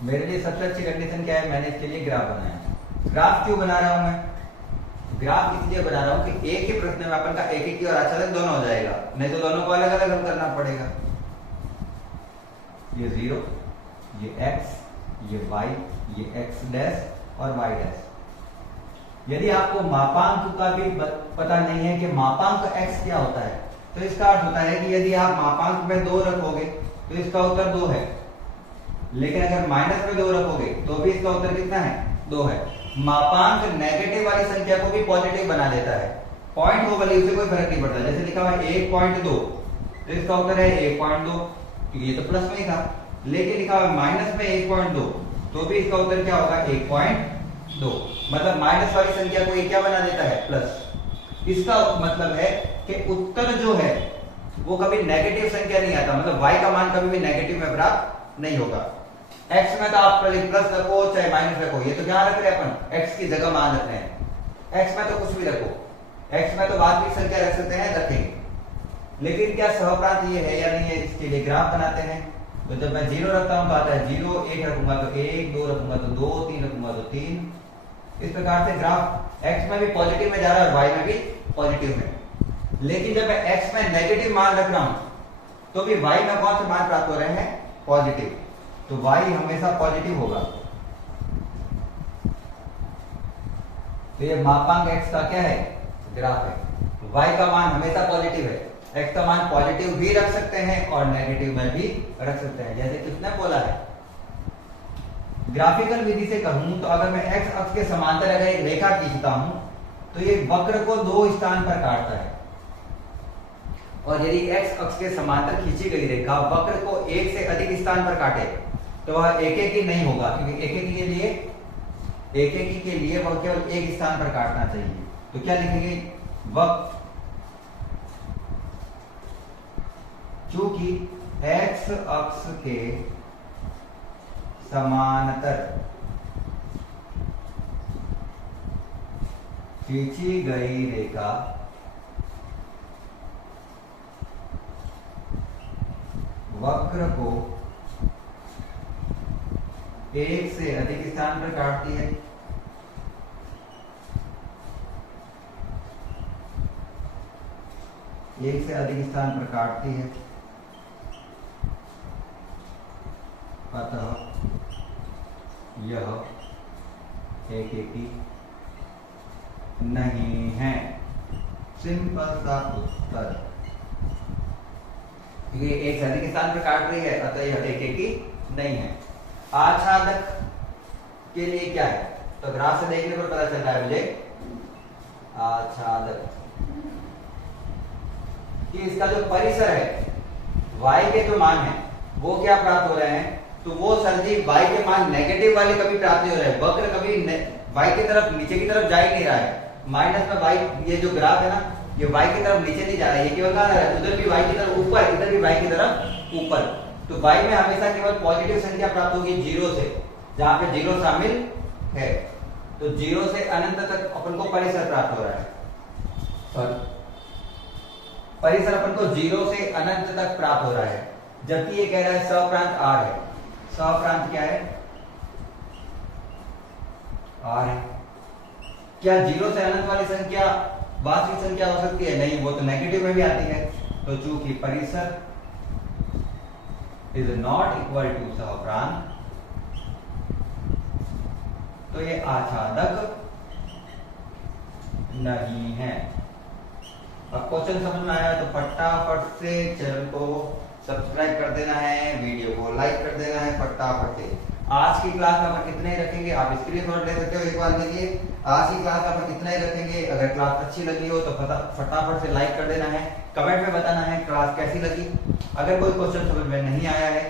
मेरे लिए सबसे अच्छी कंडीशन क्या है, मैंने इसके लिए ग्राफ बनाया। ग्राफ क्यों बना रहा हूं मैं? ग्राफ इसलिए बना रहा हूं कि एक ही प्रश्न में अपन का एक और आच्छादक दोनों हो जाएगा, नहीं तो दोनों को अलग अलग हल करना पड़ेगा। ये 0, ये x, ये y, ये x डैश और y डैश, यदि आपको मापांक का भी पता नहीं है कि मापांक x क्या होता है, तो इसका अर्थ होता है कि यदि आप मापांक में 2 रखोगे तो इसका उत्तर 2 है, लेकिन अगर माइनस में 2 रखोगे तो भी इसका उत्तर कितना है, 2 है। मापांक नेगेटिव वाली संख्या को भी पॉजिटिव बना देता है, पॉइंट हो वैल्यू से कोई फर्क नहीं पड़ता। जैसे लिखा हुआ है 1.2 तो इसका उत्तर है 1.2, क्योंकि ये तो प्लस में ही था, लेकिन लिखा हुआ है माइनस में 1.2 तो भी इसका उत्तर क्या होगा, 1.2। मतलब माइनस वाली संख्या को ये क्या बना देता है, प्लस। इसका मतलब है कि उत्तर जो है वो कभी नेगेटिव संख्या नहीं आता, मतलब y का मान कभी भी नेगेटिव में प्राप्त नहीं होगा। x में तो आप प्लस रखो चाहे माइनस रखो, ये तो क्या रख रहे हैं अपन, x की जगह मान रख रहे हैं। x में तो कुछ भी रखो, x में तो वास्तविक संख्या रख सकते हैं, रखेंगे, लेकिन क्या सहप्रांत ये है या नहीं है, इसके लिए ग्राफ बनाते हैं। तो जब मैं 0 रखता हूं तो आता है 0, 1 रखूंगा तो 1, 2 रखूंगा तो 2, 3 रखूंगा तो 3। इस प्रकार से ग्राफ x में भी पॉजिटिव में जा रहा है और y में भी पॉजिटिव में। लेकिन जब मैं x में नेगेटिव मान रख रहा हूं तो भी y में कौन से मान प्राप्त हो रहे हैं, पॉजिटिव, तो y हमेशा पॉजिटिव होगा। तो ये मापांक x का क्या है, ग्राफ है। y का मान हमेशा पॉजिटिव है, x का मान पॉजिटिव भी रख सकते हैं और नेगेटिव में भी रख सकते हैं, जैसे किसने बोला है। ग्राफिकल विधि से कहूं तो अगर मैं x अक्ष के समांतर अगर एक रेखा खींचता हूं तो ये वक्र को 2 स्थान पर काटता है, और यदि x अक्ष के समांतर खींची गई रेखा वक्र को 1 से अधिक स्थान पर काटे तो वह एकेकी नहीं होगा, क्योंकि एकेकी के लिए वह केवल एक स्थान पर काटना चाहिए। तो क्या लिखेंगे, वक्र चूंकि x अक्ष के समांतर खींची गई रेखा वक्र को 1 से अधिक स्थान पर काटती है, एक से अधिक स्थान पर काटती है, अतः यह एकेकी नहीं है। सिंपल सा उत्तर, ये एक से अधिक स्थान पर काट रही है अतः यह एकेकी नहीं है। आच्छादक के लिए क्या है, तो ग्राफ से देखने पर पता चल रहा है मुझे, आच्छादक कि इसका जो परिसर है y के जो मान है वो क्या प्राप्त हो रहे हैं, तो वो सर जी y के मान नेगेटिव वाले कभी प्राप्त नहीं हो रहे हैं, वक्र कभी y की तरफ नीचे की तरफ जा ही नहीं रहा है। माइनस में y, ये जो ग्राफ है ना, ये y की तरफ नीचे नहीं जा रहा है, ये केवल कहां जा रहा है, उधर भी y की तरफ ऊपर, इधर भी y की तरफ ऊपर। तो y में हमेशा केवल पॉजिटिव संख्या प्राप्त होगी 0 से, जहां पे 0 शामिल है। तो 0 से अनंत तक अपन को परिसर प्राप्त हो रहा है, परिसर अपन को 0 से अनंत तक प्राप्त हो रहा है, जबकि ये कह रहा है सहप्रांत r है। सहप्रांत क्या है, r है। क्या 0 से अनंत वाली संख्या वास्तविक संख्या हो सकती है, नहीं, वो तो नेगेटिव में भी आती है। तो चूंकि परिसर इज नॉट इक्वल टू सहप्रांत, तो ये आच्छादक नहीं है। अब क्वेश्चन समझ में आया तो फटाफट से चैनल को सब्सक्राइब कर देना है, वीडियो को लाइक कर देना है फटाफट से। आज की क्लास में अपन इतना ही रखेंगे, आप स्क्रीनशॉट ले सकते हो एक बार के लिए। आज की क्लास में अपन इतना ही रखेंगे। अगर क्लास अच्छी लगी हो तो फटाफट से लाइक कर देना है, कमेंट में बताना है क्लास कैसी लगी। अगर कोई क्वेश्चन समझ में नहीं आया है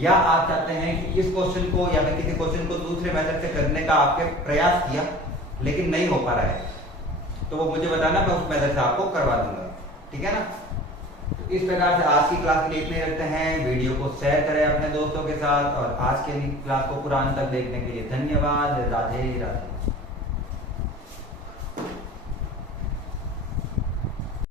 या आप चाहते हैं कि इस क्वेश्चन को या फिर किसी क्वेश्चन को दूसरे मेथड से करने का आपके प्रयास किया लेकिन नहीं हो पा रहा है, तो वो मुझे बताना, मैं उस मेथड से आपको करवा दूंगा, ठीक है ना। तो इस प्रकार से आज की क्लास के लिए इतने रखते हैं। वीडियो को शेयर करें अपने दोस्तों के साथ, और आज के क्लास को पूरा अंत तक देखने के लिए धन्यवाद। राधे राधे।